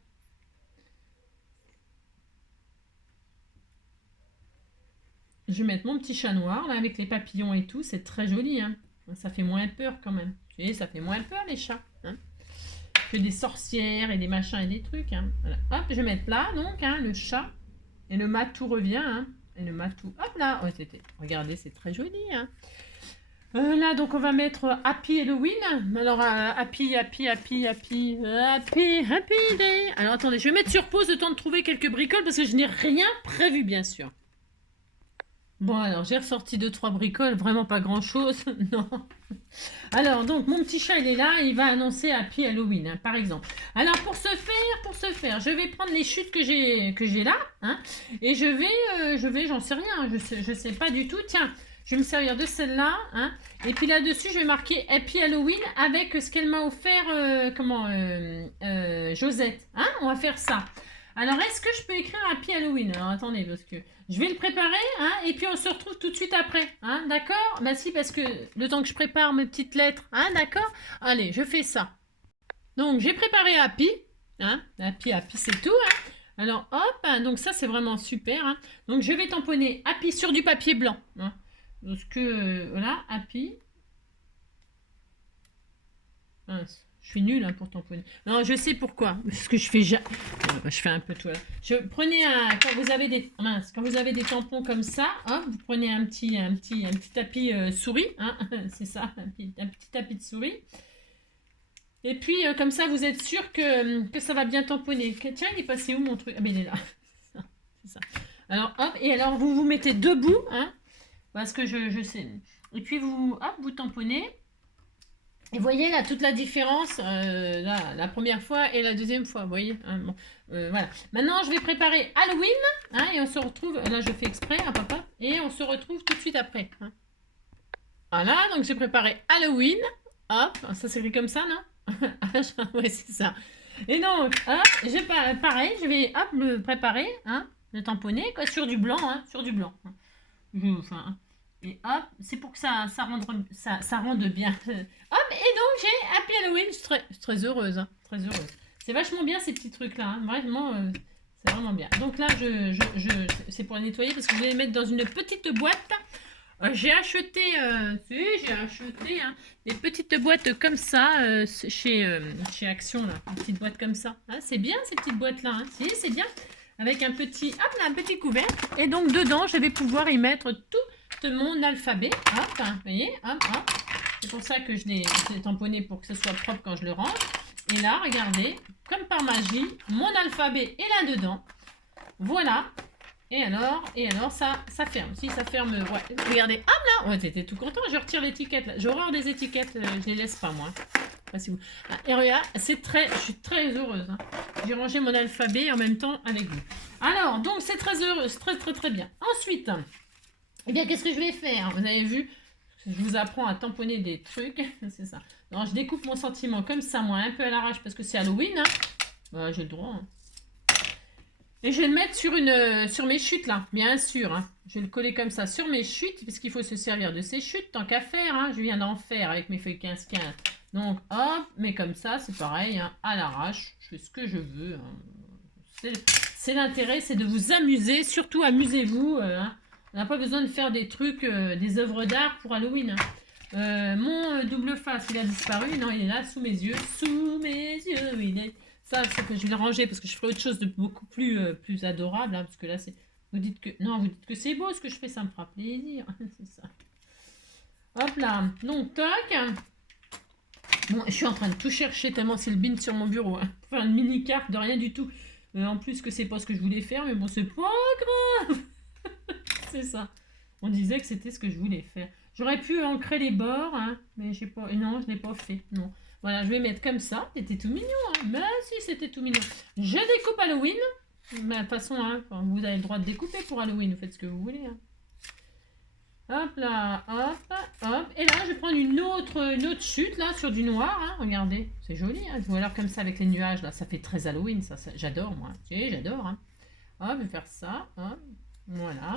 Je vais mettre mon petit chat noir, là, avec les papillons et tout. C'est très joli, hein. Ça fait moins peur, quand même. Vous voyez, ça fait moins peur, les chats. Hein. Que des sorcières et des machins et des trucs, hein. Voilà. Hop, je vais mettre là, donc, hein, le chat. Et le matou revient, hein. Et le matou, hop là. Oh, regardez, c'est très joli, hein. Là, donc, on va mettre Happy Halloween. Alors, Happy Day. Alors, attendez, je vais mettre sur pause le temps de trouver quelques bricoles parce que je n'ai rien prévu, bien sûr. Bon, alors, j'ai ressorti 2-3 bricoles, vraiment pas grand-chose, non. Alors, donc, mon petit chat, il est là, il va annoncer Happy Halloween, hein, par exemple. Alors, pour ce faire, je vais prendre les chutes que j'ai là, hein, et je vais, j'en sais rien, je sais pas du tout. Tiens, je vais me servir de celle-là, hein, et puis là-dessus, je vais marquer Happy Halloween avec ce qu'elle m'a offert, Josette, hein, on va faire ça. Alors, est-ce que je peux écrire Happy Halloween? Alors, attendez, parce que je vais le préparer, hein, et puis on se retrouve tout de suite après, hein, d'accord? Bah si, parce que le temps que je prépare mes petites lettres, hein, d'accord? Allez, je fais ça. Donc, j'ai préparé Happy, hein, Happy, c'est tout, hein. Alors, hop, hein, donc ça, c'est vraiment super, hein. Donc, je vais tamponner Happy sur du papier blanc, hein. Parce que, voilà, Happy. Mince. Je suis nulle, hein, pour tamponner. Non, je sais pourquoi. Parce que je fais un peu tout. Prenez quand vous avez des tampons comme ça, hein, vous prenez un petit tapis souris, hein, c'est ça, un petit tapis de souris. Et puis comme ça, vous êtes sûr que ça va bien tamponner. Tiens, il est passé où mon truc? Ah, mais il est là. C'est ça. Alors hop, et alors vous vous mettez debout, hein, parce que je sais. Et puis vous tamponnez. Et vous voyez là toute la différence, là, la première fois et la deuxième fois, vous voyez, hein, bon, voilà. Maintenant, je vais préparer Halloween, hein, et on se retrouve, là je fais exprès, hein, papa, et on se retrouve tout de suite après. Hein. Voilà, donc j'ai préparé Halloween, hop, ça s'écrit comme ça, non? Ouais, c'est ça. Et donc, hop, pareil, je vais, hop, le préparer, hein, le tamponner, quoi, sur du blanc, hein, sur du blanc. Enfin, et hop, c'est pour que ça rende bien. Hop, et donc j'ai Happy Halloween, je suis très heureuse, hein, très heureuse. C'est vachement bien ces petits trucs-là, hein, vraiment, c'est vraiment bien. Donc là, c'est pour nettoyer parce que je vais les mettre dans une petite boîte. J'ai acheté, j'ai acheté hein, des petites boîtes comme ça chez Action, là, une petite boîte comme ça. Hein, c'est bien ces petites boîtes-là, hein. Si, c'est bien. Avec un petit, hop là, un petit couvercle. Et donc dedans, je vais pouvoir y mettre tout mon alphabet. Hop, hein, vous voyez, hop, hop. C'est pour ça que je l'ai tamponné pour que ce soit propre quand je le range. Et là, regardez, comme par magie, mon alphabet est là-dedans. Voilà. Et alors, ça ferme. Si ça ferme, ouais. Regardez, hop là, ouais, t'étais tout content. Je retire l'étiquette. J'ai horreur des étiquettes, je les laisse pas moi. Pas si vous... Ah, et regarde, je suis très heureuse. Hein. J'ai rangé mon alphabet en même temps avec vous. Alors, donc c'est très heureuse, très bien. Ensuite, eh bien, qu'est-ce que je vais faire? Vous avez vu, je vous apprends à tamponner des trucs, c'est ça. Non, je découpe mon sentiment comme ça, moi, un peu à l'arrache parce que c'est Halloween. Hein. Bah, j'ai le droit. Hein. Et je vais le mettre sur mes chutes là, bien sûr. Hein. Je vais le coller comme ça sur mes chutes, parce qu'il faut se servir de ces chutes, tant qu'à faire. Hein. Je viens d'en faire avec mes feuilles 15-15. Donc hop, mais comme ça, c'est pareil, hein, à l'arrache. Je fais ce que je veux. Hein. C'est l'intérêt, c'est de vous amuser. Surtout amusez-vous. Hein. On n'a pas besoin de faire des trucs, des œuvres d'art pour Halloween. Hein. Mon double face, il a disparu. Non, il est là, sous mes yeux. Sous mes yeux, il est... Ça, c'est que je vais le ranger parce que je ferai autre chose de beaucoup plus adorable. Hein, parce que là, c'est. Vous dites que. Non, vous dites que c'est beau ce que je fais, ça me fera plaisir. C'est ça. Hop là. Donc, tac. Bon, je suis en train de tout chercher tellement c'est le bin sur mon bureau. Hein. Enfin, une mini carte de rien du tout. En plus que c'est pas ce que je voulais faire, mais bon, c'est pas grave. C'est ça. On disait que c'était ce que je voulais faire. J'aurais pu ancrer les bords, hein, mais j'ai pas. Non, je l'ai pas fait. Non. Voilà, je vais mettre comme ça. C'était tout mignon. Hein. Mais si, c'était tout mignon. Je découpe Halloween. Mais de toute façon, hein, vous avez le droit de découper pour Halloween. Vous faites ce que vous voulez. Hein. Hop là, hop, hop. Et là, je vais prendre une autre chute là sur du noir. Hein. Regardez, c'est joli. Hein. Ou alors comme ça avec les nuages là, ça fait très Halloween. Ça j'adore moi. Tu j'adore. Hein. Hop, je vais faire ça. Hop. Voilà.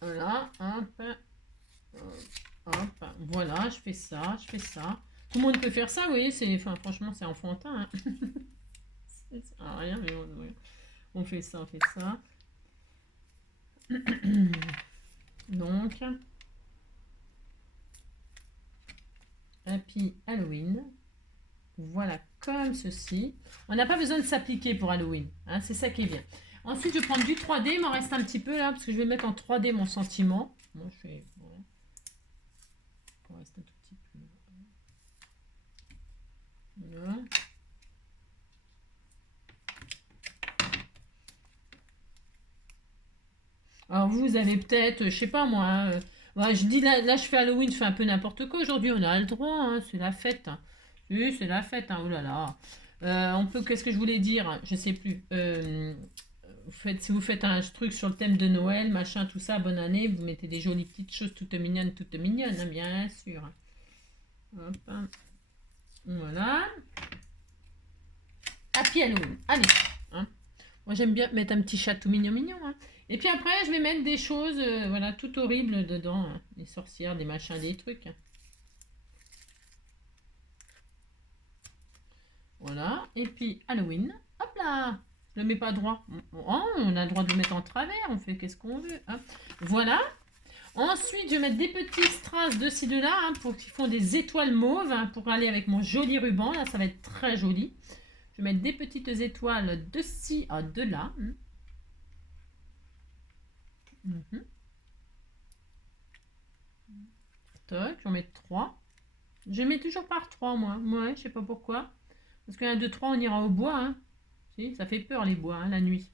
Voilà. Hop. Hop, voilà, je fais ça, je fais ça. Tout le monde peut faire ça, oui, c'est, enfin, franchement, c'est enfantin. Hein. Rien, mais on fait ça, on fait ça. Donc, Happy Halloween. Voilà, comme ceci. On n'a pas besoin de s'appliquer pour Halloween, hein, c'est ça qui est bien. Ensuite, je vais prendre du 3D, il m'en reste un petit peu là, parce que je vais mettre en 3D mon sentiment. Moi, je fais... Voilà. Il reste un tout petit peu. Voilà. Alors vous avez peut-être, je sais pas moi, je dis là je fais Halloween, je fais un peu n'importe quoi aujourd'hui, on a le droit, hein, c'est la fête. Hein. Oui, c'est la fête, hein, oh là là. On peut, qu'est-ce que je voulais dire, je sais plus. Si vous faites un truc sur le thème de Noël, machin, tout ça, bonne année, vous mettez des jolies petites choses toutes mignonnes, hein, bien sûr. Hop, hein. Voilà. Happy Halloween, allez. Hein. Moi j'aime bien mettre un petit chat tout mignon. Hein. Et puis après, je vais mettre des choses, voilà, tout horribles dedans. Hein. Des sorcières, des machins, des trucs. Hein. Voilà. Et puis, Halloween. Hop là. Je le mets pas droit. Oh, on a le droit de le mettre en travers. On fait qu'est-ce qu'on veut. Hein. Voilà. Ensuite, je vais mettre des petits strass de ci, de là, hein, pour qu'ils font des étoiles mauves, hein, pour aller avec mon joli ruban. Là, ça va être très joli. Je vais mettre des petites étoiles de ci à de là. Hein. Toc, j'en mets 3. Je mets toujours par 3, moi. Ouais, je sais pas pourquoi. Parce qu'un 2, 3, on ira au bois. Hein. Si, ça fait peur, les bois, hein, la nuit.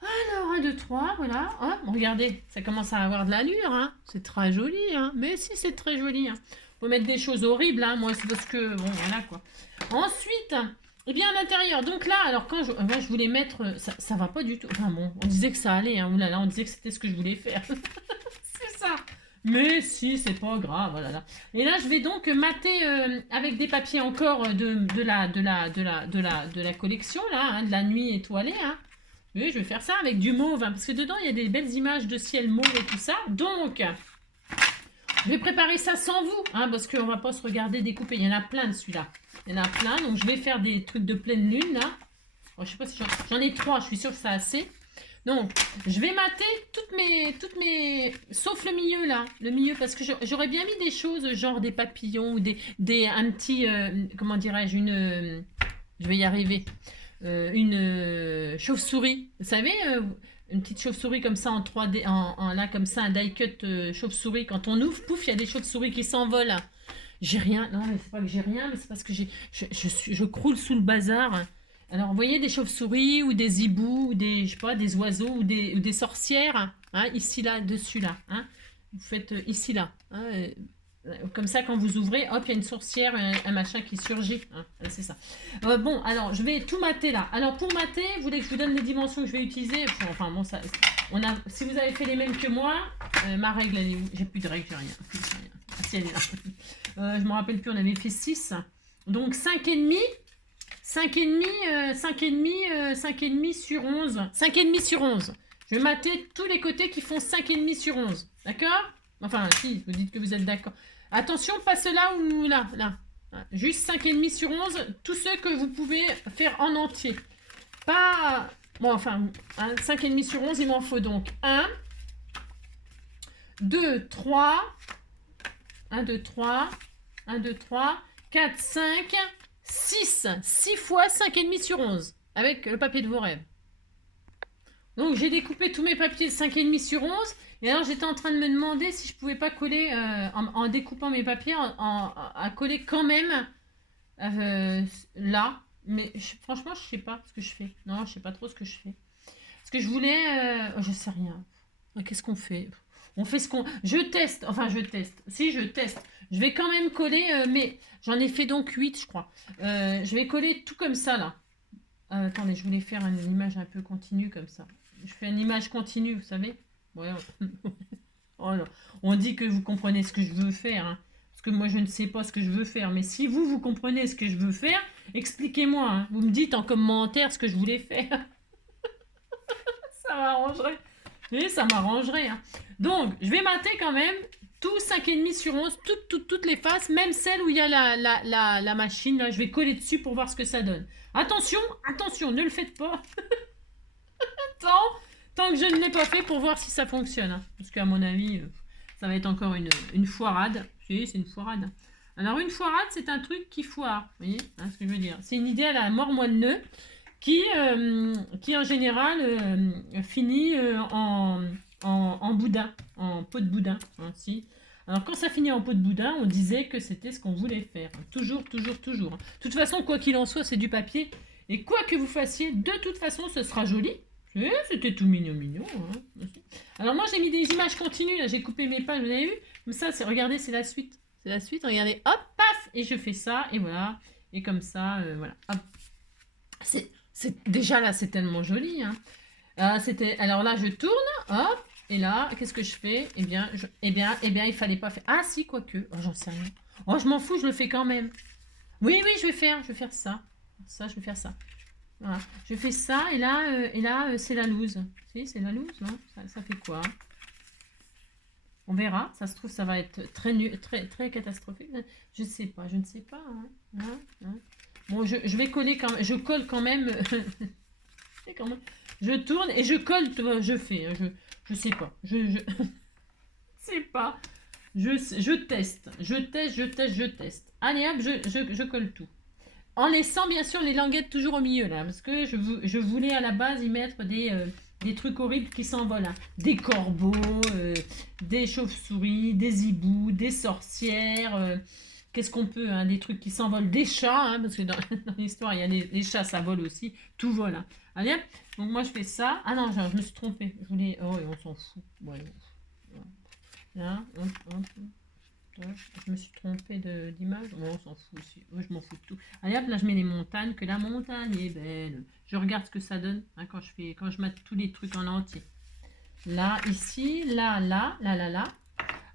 Alors, 1, 2, 3, voilà. Oh, regardez, ça commence à avoir de l'allure. Hein. C'est très joli. Hein. Mais si, c'est très joli. Hein. Faut mettre des choses horribles. Hein. Moi, c'est parce que... Bon, voilà, quoi. Ensuite... Eh bien, à l'intérieur, donc là, alors quand je voulais mettre, ça va pas du tout. Enfin bon, on disait que ça allait, hein, oulala, on disait que c'était ce que je voulais faire. C'est ça. Mais si, c'est pas grave, voilà. Et là, je vais donc mater avec des papiers encore de la collection, là, hein, de la nuit étoilée. Hein. Oui, je vais faire ça avec du mauve, hein, parce que dedans, il y a des belles images de ciel mauve et tout ça. Donc, je vais préparer ça sans vous, hein, parce qu'on va pas se regarder découper. Il y en a plein de celui-là. Il y en a plein, donc je vais faire des trucs de pleine lune, là. Bon, je sais pas si j'en ai 3, je suis sûre que c'est assez. Donc, je vais mater sauf le milieu là, le milieu, parce que j'aurais bien mis des choses, genre des papillons ou un petit, comment dirais-je, je vais y arriver, une chauve-souris. Vous savez, une petite chauve-souris comme ça en 3D, là comme ça, un die-cut chauve-souris. Quand on ouvre, pouf, il y a des chauves-souris qui s'envolent. J'ai rien, non mais c'est pas que j'ai rien, mais c'est parce que je croule sous le bazar. Alors, vous voyez des chauves-souris ou des hiboux ou des, je sais pas, des oiseaux ou des sorcières, hein, ici, là, dessus, là. Hein. Vous faites ici, là. Hein, comme ça, quand vous ouvrez, hop, il y a une sorcière, un machin qui surgit. Hein, c'est ça. Bon, alors, je vais tout mater, là. Alors, pour mater, vous voulez que je vous donne les dimensions que je vais utiliser? Enfin, bon, ça, si vous avez fait les mêmes que moi, ma règle, elle est où? J'ai plus de règle, j'ai rien. Ah, si, elle est là. Je me rappelle plus, on avait fait 6. Donc, 5,5. 5,5 sur 11. 5,5 sur 11. Je vais mater tous les côtés qui font 5,5 sur 11. D'accord? Enfin, si, vous dites que vous êtes d'accord. Attention, pas ceux-là ou là. Juste 5,5 sur 11. Tous ceux que vous pouvez faire en entier. Pas... Bon, enfin, 5,5 sur 11, il m'en faut donc 1, 2, 3. 1, 2, 3. 1, 2, 3. 4, 5... 6 fois 5,5 sur 11 avec le papier de vos rêves. Donc j'ai découpé tous mes papiers de 5,5 sur 11 et alors j'étais en train de me demander si je pouvais pas coller en découpant mes papiers à coller quand même là, mais franchement je sais pas ce que je fais. Non, je sais pas trop ce que je fais. Parce que je voulais je sais rien. Qu'est-ce qu'on fait? On fait ce qu'on... Je teste. Si, je teste. Je vais quand même coller, mais j'en ai fait donc 8, je crois. Je vais coller tout comme ça, là. Attendez, je voulais faire une image un peu continue, comme ça. Je fais une image continue, vous savez? Ouais. Oh là. On dit que vous comprenez ce que je veux faire, hein. Parce que moi, je ne sais pas ce que je veux faire. Mais si vous comprenez ce que je veux faire, expliquez-moi, hein. Vous me dites en commentaire ce que je voulais faire. Ça m'arrangerait. Et ça m'arrangerait. Hein. Donc, je vais mater quand même tout 5,5 sur 11, toutes les faces, même celle où il y a la machine. Là, je vais coller dessus pour voir ce que ça donne. Attention, ne le faites pas. tant que je ne l'ai pas fait pour voir si ça fonctionne. Hein. Parce qu'à mon avis, ça va être encore une foirade. Si, c'est une foirade. Alors, une foirade, c'est un truc qui foire. Vous voyez hein, ce que je veux dire? C'est une idée à la mort moelle nœud qui en général finit en boudin, en pot de boudin. Hein, si. Alors quand ça finit en pot de boudin, on disait que c'était ce qu'on voulait faire. Toujours. De toute façon, quoi qu'il en soit, c'est du papier. Et quoi que vous fassiez, de toute façon, ce sera joli. C'était tout mignon. Hein. Alors moi, j'ai mis des images continues. Là, j'ai coupé mes pages, vous avez vu? Comme ça, regardez, c'est la suite. Regardez, hop, paf, et je fais ça, et voilà. Et comme ça, voilà. Hop. Déjà là, c'est tellement joli. Hein. Alors là, je tourne, hop, et là, qu'est-ce que je fais? Eh bien, il fallait pas faire. Ah si, quoique, oh, j'en sais rien. Oh, je m'en fous, je le fais quand même. Oui, je vais faire ça. Je vais faire ça. Voilà. Je fais ça, et là, c'est la loose. Si, c'est la loose, non? Ça fait quoi? On verra. Ça se trouve, ça va être très nul, très catastrophique. Je ne sais pas. Hein. Bon, je vais coller quand même. Je colle quand même. Je tourne et je colle. Je fais. Je sais pas. Je sais pas. Je teste. Je teste. Allez hop, je colle tout. En laissant bien sûr les languettes toujours au milieu là. Parce que je voulais à la base y mettre des trucs horribles qui s'envolent. Hein. Des corbeaux, des chauves-souris, des hiboux, des sorcières. Qu'est-ce qu'on peut hein, des trucs qui s'envolent, des chats, hein, parce que dans l'histoire, il y a les chats, ça vole aussi, tout vole. Hein. Allez, donc moi je fais ça. Ah non, je me suis trompée. Je voulais. Oh, on s'en fout. Ouais. Là, je me suis trompée d'image. Bon, on s'en fout aussi. Ouais, je m'en fous de tout. Allez hop, là je mets les montagnes, que la montagne est belle. Je regarde ce que ça donne hein, quand je mets tous les trucs en entier. Là, ici, là.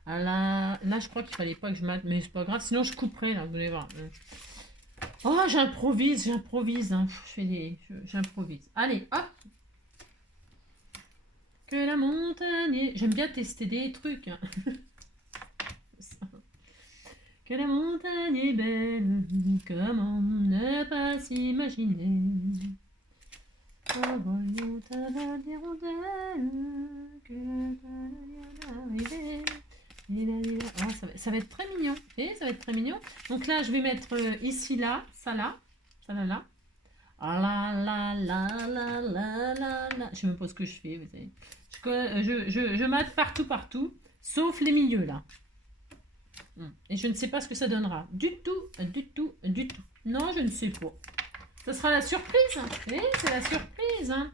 Ah là, je crois qu'il fallait pas que je mate, mais c'est pas grave, sinon je couperai là, vous allez voir. Oh, j'improvise. Hein. J'improvise. Allez, hop. Que la montagne est... J'aime bien tester des trucs. Hein. Que la montagne est belle, comment ne pas s'imaginer. voyons ta belle hirondelle, que la arriver. Oh, ça va être très mignon. Et ça va être très mignon. Donc là, je vais mettre ici, là, ça là, là. Ah là là là là là là là. Je sais même pas ce que je fais, vous savez. Je mate partout, sauf les milieux là. Et je ne sais pas ce que ça donnera. Du tout. Non, je ne sais pas. Ça sera la surprise. Oui, c'est la surprise. Hein.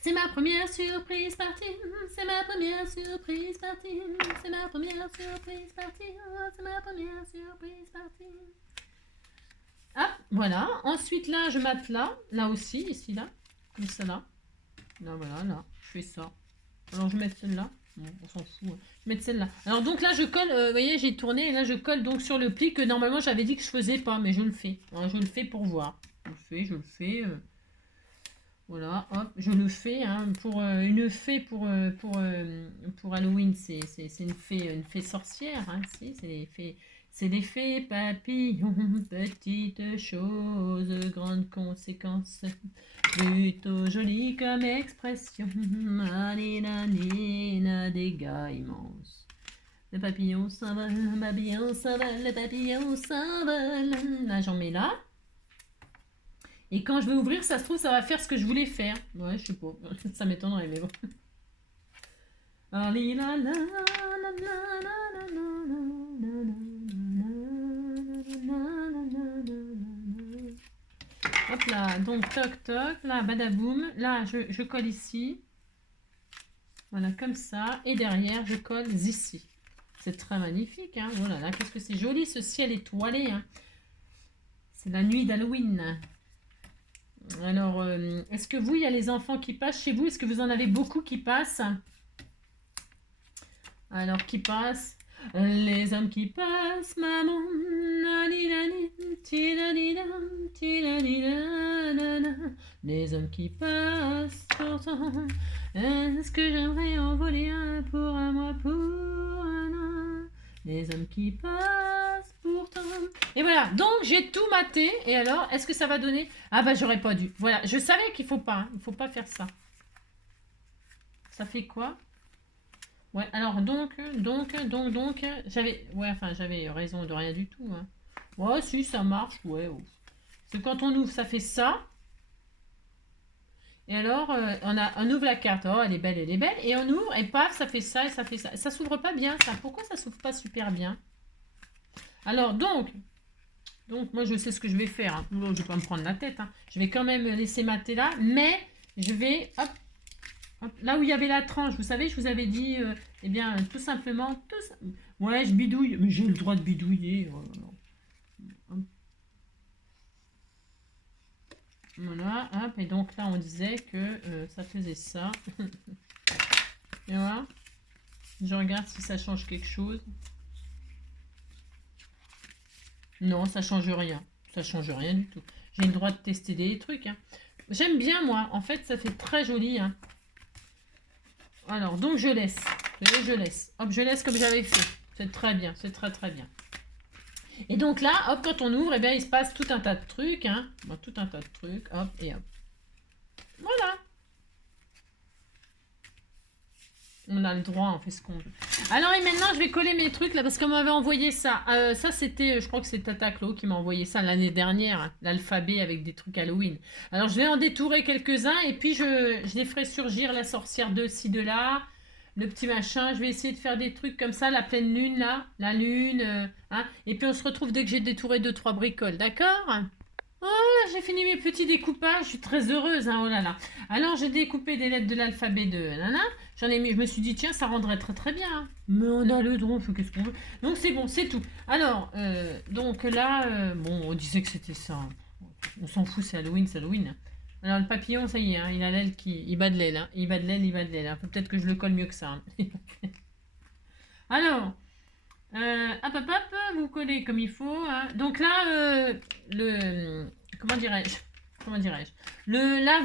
C'est ma première surprise partie. C'est ma première surprise partie. C'est ma première surprise partie. C'est ma première surprise partie. Hop, voilà. Ensuite, là, je mate là. Là aussi, ici, là. Comme ça, là. Là, voilà, là. Je fais ça. Alors, je vais mettre celle-là. Bon, on s'en fout. Hein. Je vais mettre celle-là. Alors, donc là, je colle. Vous voyez, j'ai tourné. Et là, je colle donc sur le pli que normalement, j'avais dit que je faisais pas. Mais je le fais. Alors, je le fais pour voir. Je le fais. Voilà, hop, je le fais. Hein, pour une fée pour Halloween, c'est une fée sorcière. Hein, si, c'est des fées papillons, petites choses, grandes conséquences, plutôt jolies comme expression. Alina, dégâts immenses. Le papillon s'envole, le papillon s'envole, le papillon s'envole. Là, j'en mets là. Et quand je vais ouvrir, ça se trouve, ça va faire ce que je voulais faire. Ouais, je sais pas. Ça m'étonnerait, mais bon. Hop là, donc toc toc, là, badaboum. Là, je colle ici. Voilà, comme ça. Et derrière, je colle ici. C'est très magnifique, hein. Voilà, là, qu'est-ce que c'est joli, ce ciel étoilé, hein. C'est la nuit d'Halloween. Alors, est-ce que vous, il y a les enfants qui passent chez vous? Est-ce que vous en avez beaucoup qui passent? Alors, qui passent? Les hommes qui passent, maman. Les hommes qui passent, pourtant. Est-ce que j'aimerais en voler un pour un mois, pour un an? Les hommes qui passent pourtant. Et voilà, donc j'ai tout maté. Et alors, est-ce que ça va donner? Ah bah j'aurais pas dû. Voilà, je savais qu'il faut pas. Hein. Il faut pas faire ça. Ça fait quoi? Ouais, alors donc, j'avais raison de rien du tout. Hein. Ouais, si, ça marche, ouais. Oh. Parce que quand on ouvre, ça fait ça. Et alors, on ouvre la carte. Oh, elle est belle. Et on ouvre, et paf, ça fait ça, et ça fait ça. Ça s'ouvre pas bien, ça. Pourquoi ça s'ouvre pas super bien? Alors, donc, moi, je sais ce que je vais faire. Hein. Je vais pas me prendre la tête. Hein. Je vais quand même laisser mater là. Mais, je vais, hop, là où il y avait la tranche. Vous savez, je vous avais dit, eh bien, tout simplement, ouais, je bidouille. Mais j'ai le droit de bidouiller. Oh là là. Voilà, hop, et donc là on disait que ça faisait ça. Et voilà, je regarde si ça change quelque chose. Non, ça change rien. Ça change rien du tout. J'ai le droit de tester des trucs. Hein. J'aime bien moi, en fait ça fait très joli. Hein. Alors, donc je laisse. Je laisse. Hop, je laisse comme j'avais fait. C'est très bien, c'est très très bien. Et donc là, hop, quand on ouvre, eh bien, il se passe tout un tas de trucs. Hein. Bon, tout un tas de trucs. Hop, et hop. Voilà. On a le droit, on fait ce qu'on veut. Alors, et maintenant, je vais coller mes trucs, là, parce qu'on m'avait envoyé ça. Ça, c'était, je crois que c'est Tata Clo qui m'a envoyé ça l'année dernière. Hein, l'alphabet avec des trucs Halloween. Alors, je vais en détourer quelques-uns, et puis je les ferai surgir, la sorcière de ci, de là. Le petit machin, je vais essayer de faire des trucs comme ça, la pleine lune là, la lune, hein, et puis on se retrouve dès que j'ai détouré 2-3 bricoles, d'accord? Oh, j'ai fini mes petits découpages, je suis très heureuse, hein, oh là là. Alors j'ai découpé des lettres de l'alphabet de nana, j'en ai mis, je me suis dit tiens ça rendrait très très bien, hein. Mais on a le droit, qu'est-ce qu'on veut. Donc c'est bon, c'est tout. Alors, donc là, bon on disait que c'était ça, on s'en fout, c'est Halloween, c'est Halloween. Alors le papillon, ça y est, hein, il a l'aile qui... Il bat de l'aile, hein. Il bat de l'aile. Hein. Peut-être que je le colle mieux que ça. Hein. Alors, hop, vous collez comme il faut. Hein. Donc là, comment dirais-je là,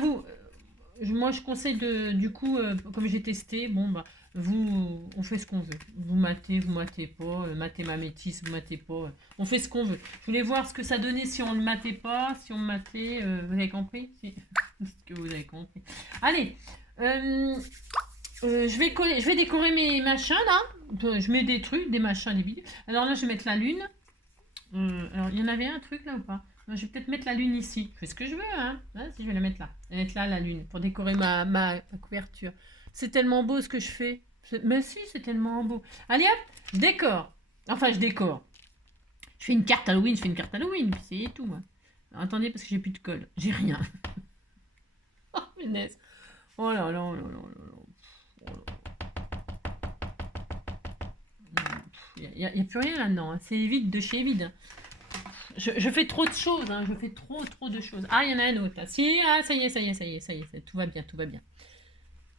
moi, je conseille du coup, comme j'ai testé, bon, bah, on fait ce qu'on veut. Vous matez pas, matez ma métisse, vous matez pas. On fait ce qu'on veut. Je voulais voir ce que ça donnait si on le matait pas, si on matait, vous avez compris? ce que vous avez compris. Allez, je vais décorer mes machins là. Je mets des trucs, des machins, des bidules. Alors là, je vais mettre la lune. Alors, il y en avait un truc là ou pas? Non, je vais peut-être mettre la lune ici. Je fais ce que je veux, hein. Si je vais la mettre là. Je vais mettre là la lune pour décorer ma couverture. C'est tellement beau ce que je fais. Mais si, c'est tellement beau. Allez hop, je décore. Enfin, je décore. Je fais une carte Halloween, puis c'est tout. Moi. Alors, attendez, parce que j'ai plus de colle. J'ai rien. Oh, punaise. Oh là là, oh là là, oh là là. Il n'y a plus rien là-dedans. Hein. C'est vide de chez vide. Je fais trop de choses. Hein. Je fais trop de choses. Ah, il y en a un autre. Là. Si, ah, ça y est. Tout va bien, tout va bien.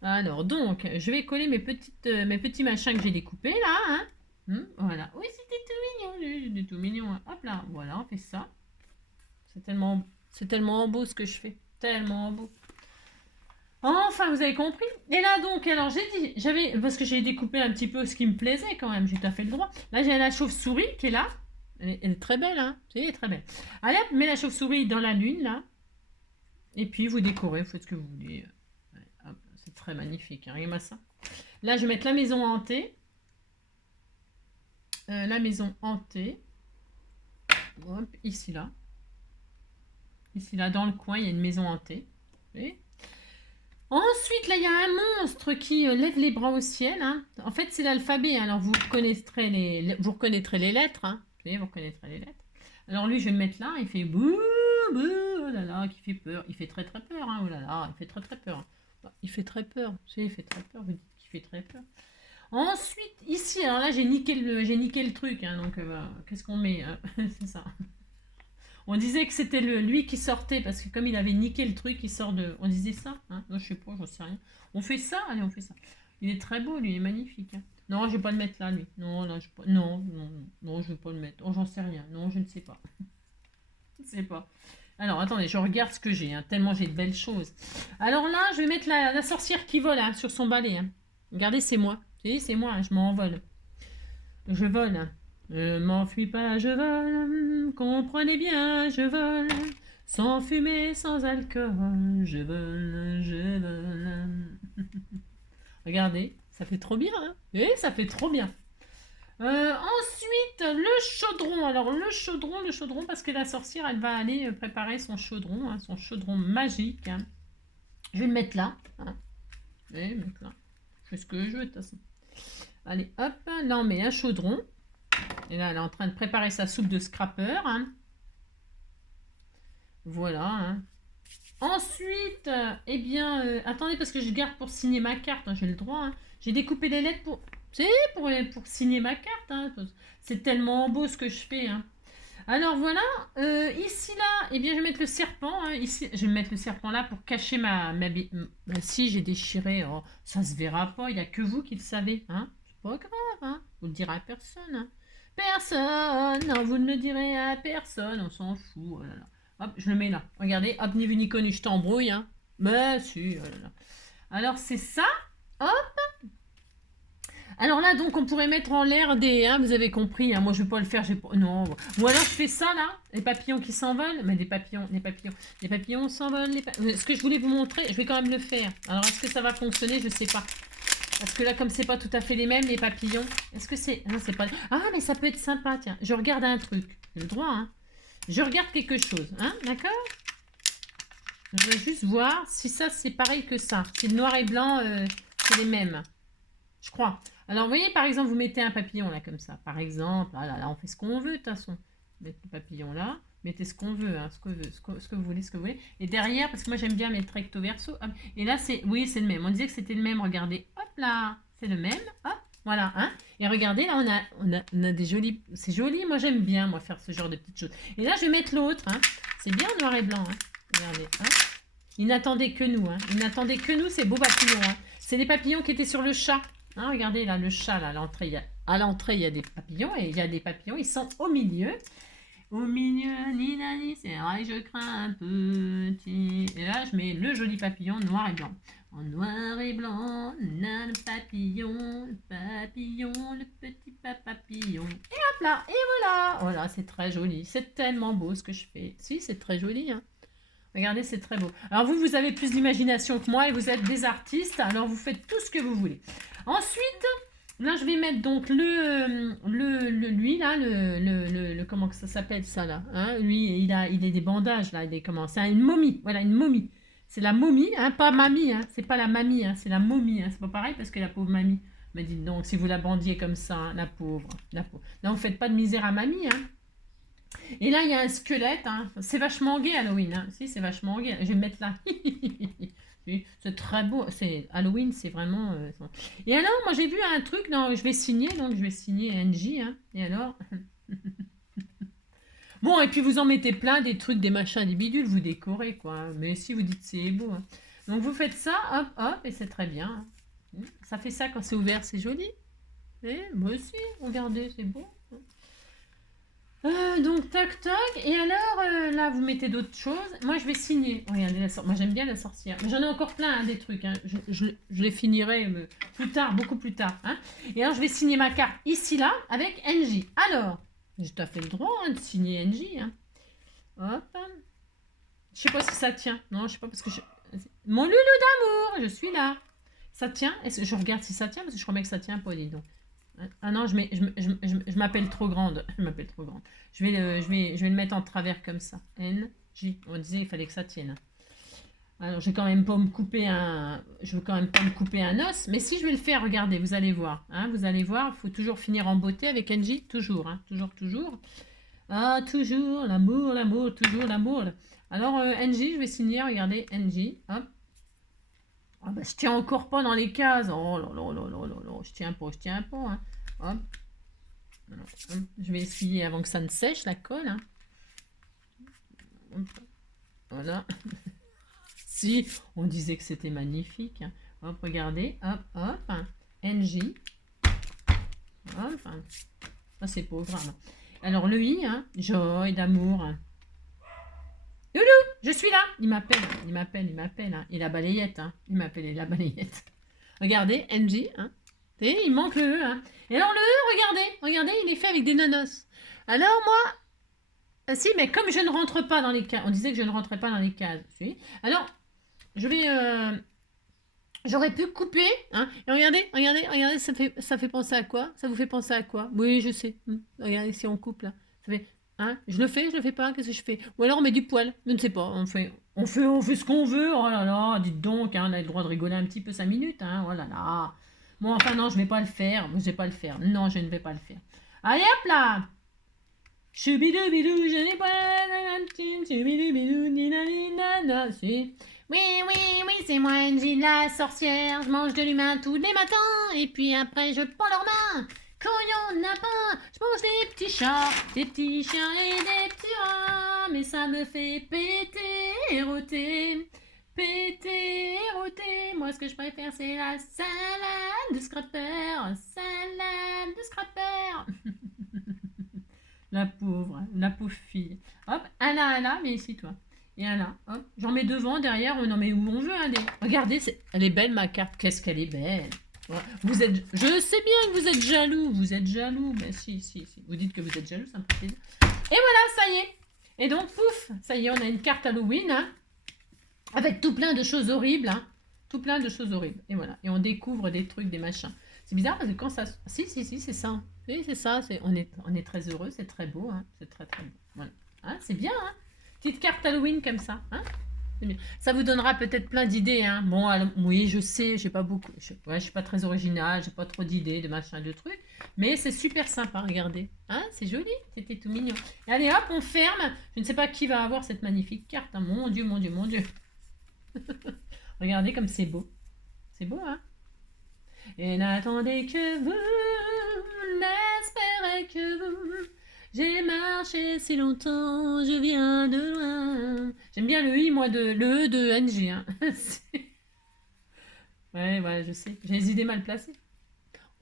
Alors, donc, je vais coller mes petits machins que j'ai découpés là. Hein. Voilà. Oui, c'était tout mignon. C'était tout mignon. Hein. Hop là. Voilà, on fait ça. C'est tellement beau ce que je fais. Tellement beau. Enfin, vous avez compris. Et là, donc, alors, parce que j'ai découpé un petit peu ce qui me plaisait quand même, j'ai tout à fait le droit. Là, j'ai la chauve-souris qui est là. Elle est très belle, hein. Elle est très belle. Allez, hop, mets la chauve-souris dans la lune, là. Et puis, vous décorez, vous faites ce que vous voulez. Ouais, c'est très magnifique, hein. Regarde-moi ça. Là, je vais mettre la maison hantée. La maison hantée. Hop, ici, là. Ici, là, dans le coin, il y a une maison hantée. Vous voyez ? Ensuite, là, il y a un monstre qui lève les bras au ciel. Hein. En fait, c'est l'alphabet. Alors, vous reconnaîtrez les lettres. Hein. Vous reconnaîtrez les lettres. Alors, lui, je vais le mettre là. Il fait bouh, bouh, oh là là, qui fait peur. Il fait très peur. Hein. Oh là là, il fait très peur. Il fait très peur. Il fait très peur. Vous dites qu'il fait très peur. Ensuite, ici, alors là, j'ai niqué le truc. Hein. Donc, qu'est-ce qu'on met c'est ça. On disait que c'était lui qui sortait, parce que comme il avait niqué le truc, il sort de... On disait ça, hein? Non, je sais pas, j'en sais rien. On fait ça, allez, on fait ça. Il est très beau, lui, il est magnifique. Hein. Non, je vais pas le mettre là, lui. Non, là, je vais pas le mettre. Oh, j'en sais rien. Non, je ne sais pas. Je ne sais pas. Alors, attendez, je regarde ce que j'ai, hein, tellement j'ai de belles choses. Alors là, je vais mettre la sorcière qui vole hein, sur son balai. Hein. Regardez, c'est moi. Vous voyez, c'est moi, hein, je m'envole. Je vole. Hein. Je m'enfuis pas, je vole, comprenez bien, je vole, sans fumée, sans alcool, je vole. Regardez, ça fait trop bien, hein? Oui, ça fait trop bien. Ensuite, le chaudron. Alors, le chaudron, parce que la sorcière, elle va aller préparer son chaudron magique. Hein. Je vais le mettre là. Hein. Je vais le mettre là. Je fais ce que je veux, de toute façon. Allez, hop, là, on met un chaudron. Et là, elle est en train de préparer sa soupe de scrapper. Hein. Voilà. Hein. Ensuite, eh bien, attendez, parce que je garde pour signer ma carte. Hein, j'ai le droit. Hein. J'ai découpé les lettres pour signer ma carte. Hein. C'est tellement beau ce que je fais. Hein. Alors voilà. Ici, là, eh bien, je vais mettre le serpent. Hein. Ici, je vais mettre le serpent là pour cacher si j'ai déchiré, oh, ça se verra pas. Il n'y a que vous qui le savez. Hein. C'est pas grave. Hein. Vous le direz à personne. Hein. Personne, non, vous ne le direz à personne, on s'en fout. Oh là là. Hop, je le mets là. Regardez, hop, ni vu ni connu, je t'embrouille. Hein. Mais si, oh là là. Alors c'est ça, hop. Alors là, donc, on pourrait mettre en l'air des... Hein, vous avez compris, hein, moi je vais pas le faire, non. Ou alors je fais ça là, les papillons qui s'envolent. Mais les papillons s'envolent. Ce que je voulais vous montrer, je vais quand même le faire. Alors est-ce que ça va fonctionner? Je sais pas. Parce que là, comme c'est pas tout à fait les mêmes, les papillons, est-ce que c'est... Non, c'est pas... Ah, mais ça peut être sympa, tiens. Je regarde un truc. J'ai le droit, hein. Je regarde quelque chose, hein, d'accord? Je veux juste voir si ça, c'est pareil que ça. Si le noir et blanc, c'est les mêmes. Je crois. Alors, vous voyez, par exemple, vous mettez un papillon, là, comme ça. Par exemple, là, on fait ce qu'on veut, de toute façon. Mettez le papillon là. Mettez ce qu'on veut, hein, ce que vous voulez. Et derrière, parce que moi j'aime bien mettre recto verso. Hop. Et là, oui, c'est le même. On disait que c'était le même. Regardez, hop là, c'est le même. Hop, voilà. Hein. Et regardez, là, on a des jolis. C'est joli. Moi, j'aime bien, moi, faire ce genre de petites choses. Et là, je vais mettre l'autre. Hein. C'est bien noir et blanc. Hein. Regardez. Hein. Ils n'attendaient que nous. Hein. Ils n'attendaient que nous, ces beaux papillons. Hein. C'est les papillons qui étaient sur le chat. Hein, regardez, là, le chat, là, à l'entrée, il y a des papillons. Et il y a des papillons, ils sont au milieu. Au milieu, ni, c'est vrai, je crains un petit. Et là, je mets le joli papillon noir et blanc. En noir et blanc, on a le papillon, le petit papillon. Et hop là, et voilà. Voilà, c'est très joli. C'est tellement beau ce que je fais. Si, c'est très joli. Hein. Regardez, c'est très beau. Alors vous, vous avez plus d'imagination que moi et vous êtes des artistes, alors vous faites tout ce que vous voulez. Ensuite, là, je vais mettre donc lui, là, comment que ça s'appelle ça, là, hein, lui, il a des bandages, là, il est comment? C'est une momie, voilà, une momie. C'est la momie, hein, pas mamie, hein, c'est pas la mamie, hein, c'est la momie, hein, c'est pas pareil parce que la pauvre mamie. Mais dites donc, si vous la bandiez comme ça, hein, la pauvre, la pauvre. Non, vous faites pas de misère à mamie, hein. Et là, il y a un squelette, hein. C'est vachement gay Halloween, hein. Si, c'est vachement gay. Je vais me mettre là. C'est très beau. Halloween, c'est vraiment. Et alors, moi j'ai vu un truc, non, je vais signer, donc je vais signer NJ, hein. Et alors. Bon, et puis vous en mettez plein, des trucs, des machins, des bidules, vous décorez, quoi. Mais si vous dites c'est beau, hein. Donc vous faites ça, hop, hop, et c'est très bien. Ça fait ça quand c'est ouvert, c'est joli. Et moi aussi, regardez, c'est beau. Donc tac tac, et alors là vous mettez d'autres choses. Moi je vais signer. Regardez moi j'aime bien la sorcière. Mais j'en ai encore plein hein, des trucs. Hein. Je les finirai plus tard, beaucoup plus tard. Hein. Et alors je vais signer ma carte ici là avec NJ. Alors, j'ai tout à fait le droit hein, de signer NJ. Hein. Hop. Je sais pas si ça tient. Non, je sais pas parce que mon loulou d'amour, je suis là. Ça tient. Je regarde si ça tient parce que je crois bien que ça tient pas, dis donc. Ah non, je m'appelle trop grande. Je m'appelle trop grande. Je vais le mettre en travers comme ça. N, J. On disait il fallait que ça tienne. Alors, je vais quand même pas me couper je veux quand même pas me couper un os. Mais si je vais le faire, regardez, vous allez voir. Hein, vous allez voir, il faut toujours finir en beauté avec NJ. Toujours, hein, toujours, toujours. Ah, toujours, l'amour, l'amour, toujours l'amour. Alors, NJ, je vais signer, regardez, NJ. Hop. Ah bah, je tiens encore pas dans les cases. Oh là là là là là là. Je tiens pas. Hein. Hop. Alors, hop. Je vais essuyer avant que ça ne sèche la colle. Hein. Hop. Voilà. Si, on disait que c'était magnifique. Hein. Hop, regardez. Hop, hop. NJ. Hop. Ça, c'est pauvre. Hein. Alors, le I, hein. Joie d'amour. Hein. Loulou, je suis là. Il m'appelle. Hein. Et la balayette. Hein. Il m'appelle et la balayette. Regardez, NJ. Hein. Et il manque le E. Hein. Et alors le E, regardez, il est fait avec des nanos. Alors moi, si, mais comme je ne rentre pas dans les cases, on disait que je ne rentrais pas dans les cases. Si. Alors, je vais, j'aurais pu couper. Hein. Et regardez, ça fait penser à quoi? Ça vous fait penser à quoi? Oui, je sais. Regardez si on coupe là. Ça fait... Hein, je le fais pas, qu'est-ce que je fais? Ou alors on met du poil, je ne sais pas, on fait ce qu'on veut, oh là là, dites donc, hein, on a le droit de rigoler un petit peu 5 minutes, hein, oh là là. Bon, enfin non, je vais pas le faire, non, je ne vais pas le faire. Allez hop là! Choubidou-bidou, je n'ai pas choubidou-bidou, nina, si. Oui, c'est moi, Angie, la sorcière, je mange de l'humain tous les matins, et puis après je prends leurs mains. Quand il n'y en a pas, je mange des petits chats, des petits chiens et des petits rats. Mais ça me fait péter et rôter. Péter et rôter. Moi, ce que je préfère, c'est la salade de scrapper. Salade de scrapper. La pauvre fille. Hop, un là, mais ici, toi. Et un là, hop. J'en mets devant, derrière, on en met où on veut. Hein, regardez, elle est belle, ma carte. Qu'est-ce qu'elle est belle. Je sais bien que vous êtes jaloux, mais si, vous dites que vous êtes jaloux, ça me fait plaisir. Et voilà, ça y est. Et donc, pouf, ça y est, on a une carte Halloween, hein, avec tout plein de choses horribles, hein, et voilà, et on découvre des trucs, des machins. C'est bizarre parce que quand ça, si, c'est ça, oui, c'est ça, on est très heureux, c'est très beau, hein, c'est très beau, voilà, hein, c'est bien, hein, petite carte Halloween comme ça, hein. Ça vous donnera peut-être plein d'idées. Hein. Bon, alors, oui, je sais, j'ai pas beaucoup. Je suis pas très originale, j'ai pas trop d'idées, de machin, de trucs. Mais c'est super sympa, regardez. Hein, c'est joli, c'était tout mignon. Et allez hop, on ferme. Je ne sais pas qui va avoir cette magnifique carte. Hein. Mon Dieu. Regardez comme c'est beau. C'est beau, hein. Et n'attendez que vous, n'espérez que vous. J'ai marché si longtemps, je viens de loin. J'aime bien le I, moi, le E de NG. Hein. Ouais, je sais. J'ai les idées mal placées.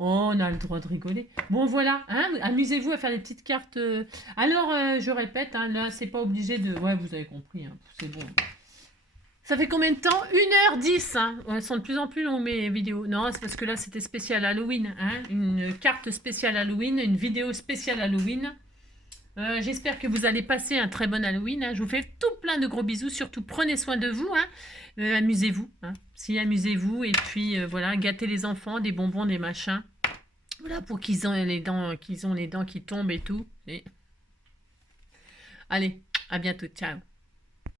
Oh, on a le droit de rigoler. Bon, voilà. Hein, amusez-vous à faire des petites cartes. Alors, je répète, hein, là, c'est pas obligé de... Ouais, vous avez compris. Hein, c'est bon. Ça fait combien de temps? 1h10. Hein. Elles sont de plus en plus longues, mes vidéos. Non, c'est parce que là, c'était spécial Halloween. Hein. Une carte spéciale Halloween, une vidéo spéciale Halloween. J'espère que vous allez passer un très bon Halloween, hein. Je vous fais tout plein de gros bisous. Surtout, prenez soin de vous, hein. Amusez-vous, hein. Si, amusez-vous. Et puis, voilà, gâtez les enfants, des bonbons, des machins. Voilà, pour qu'ils ont les dents qui tombent et tout. Et... Allez, à bientôt. Ciao.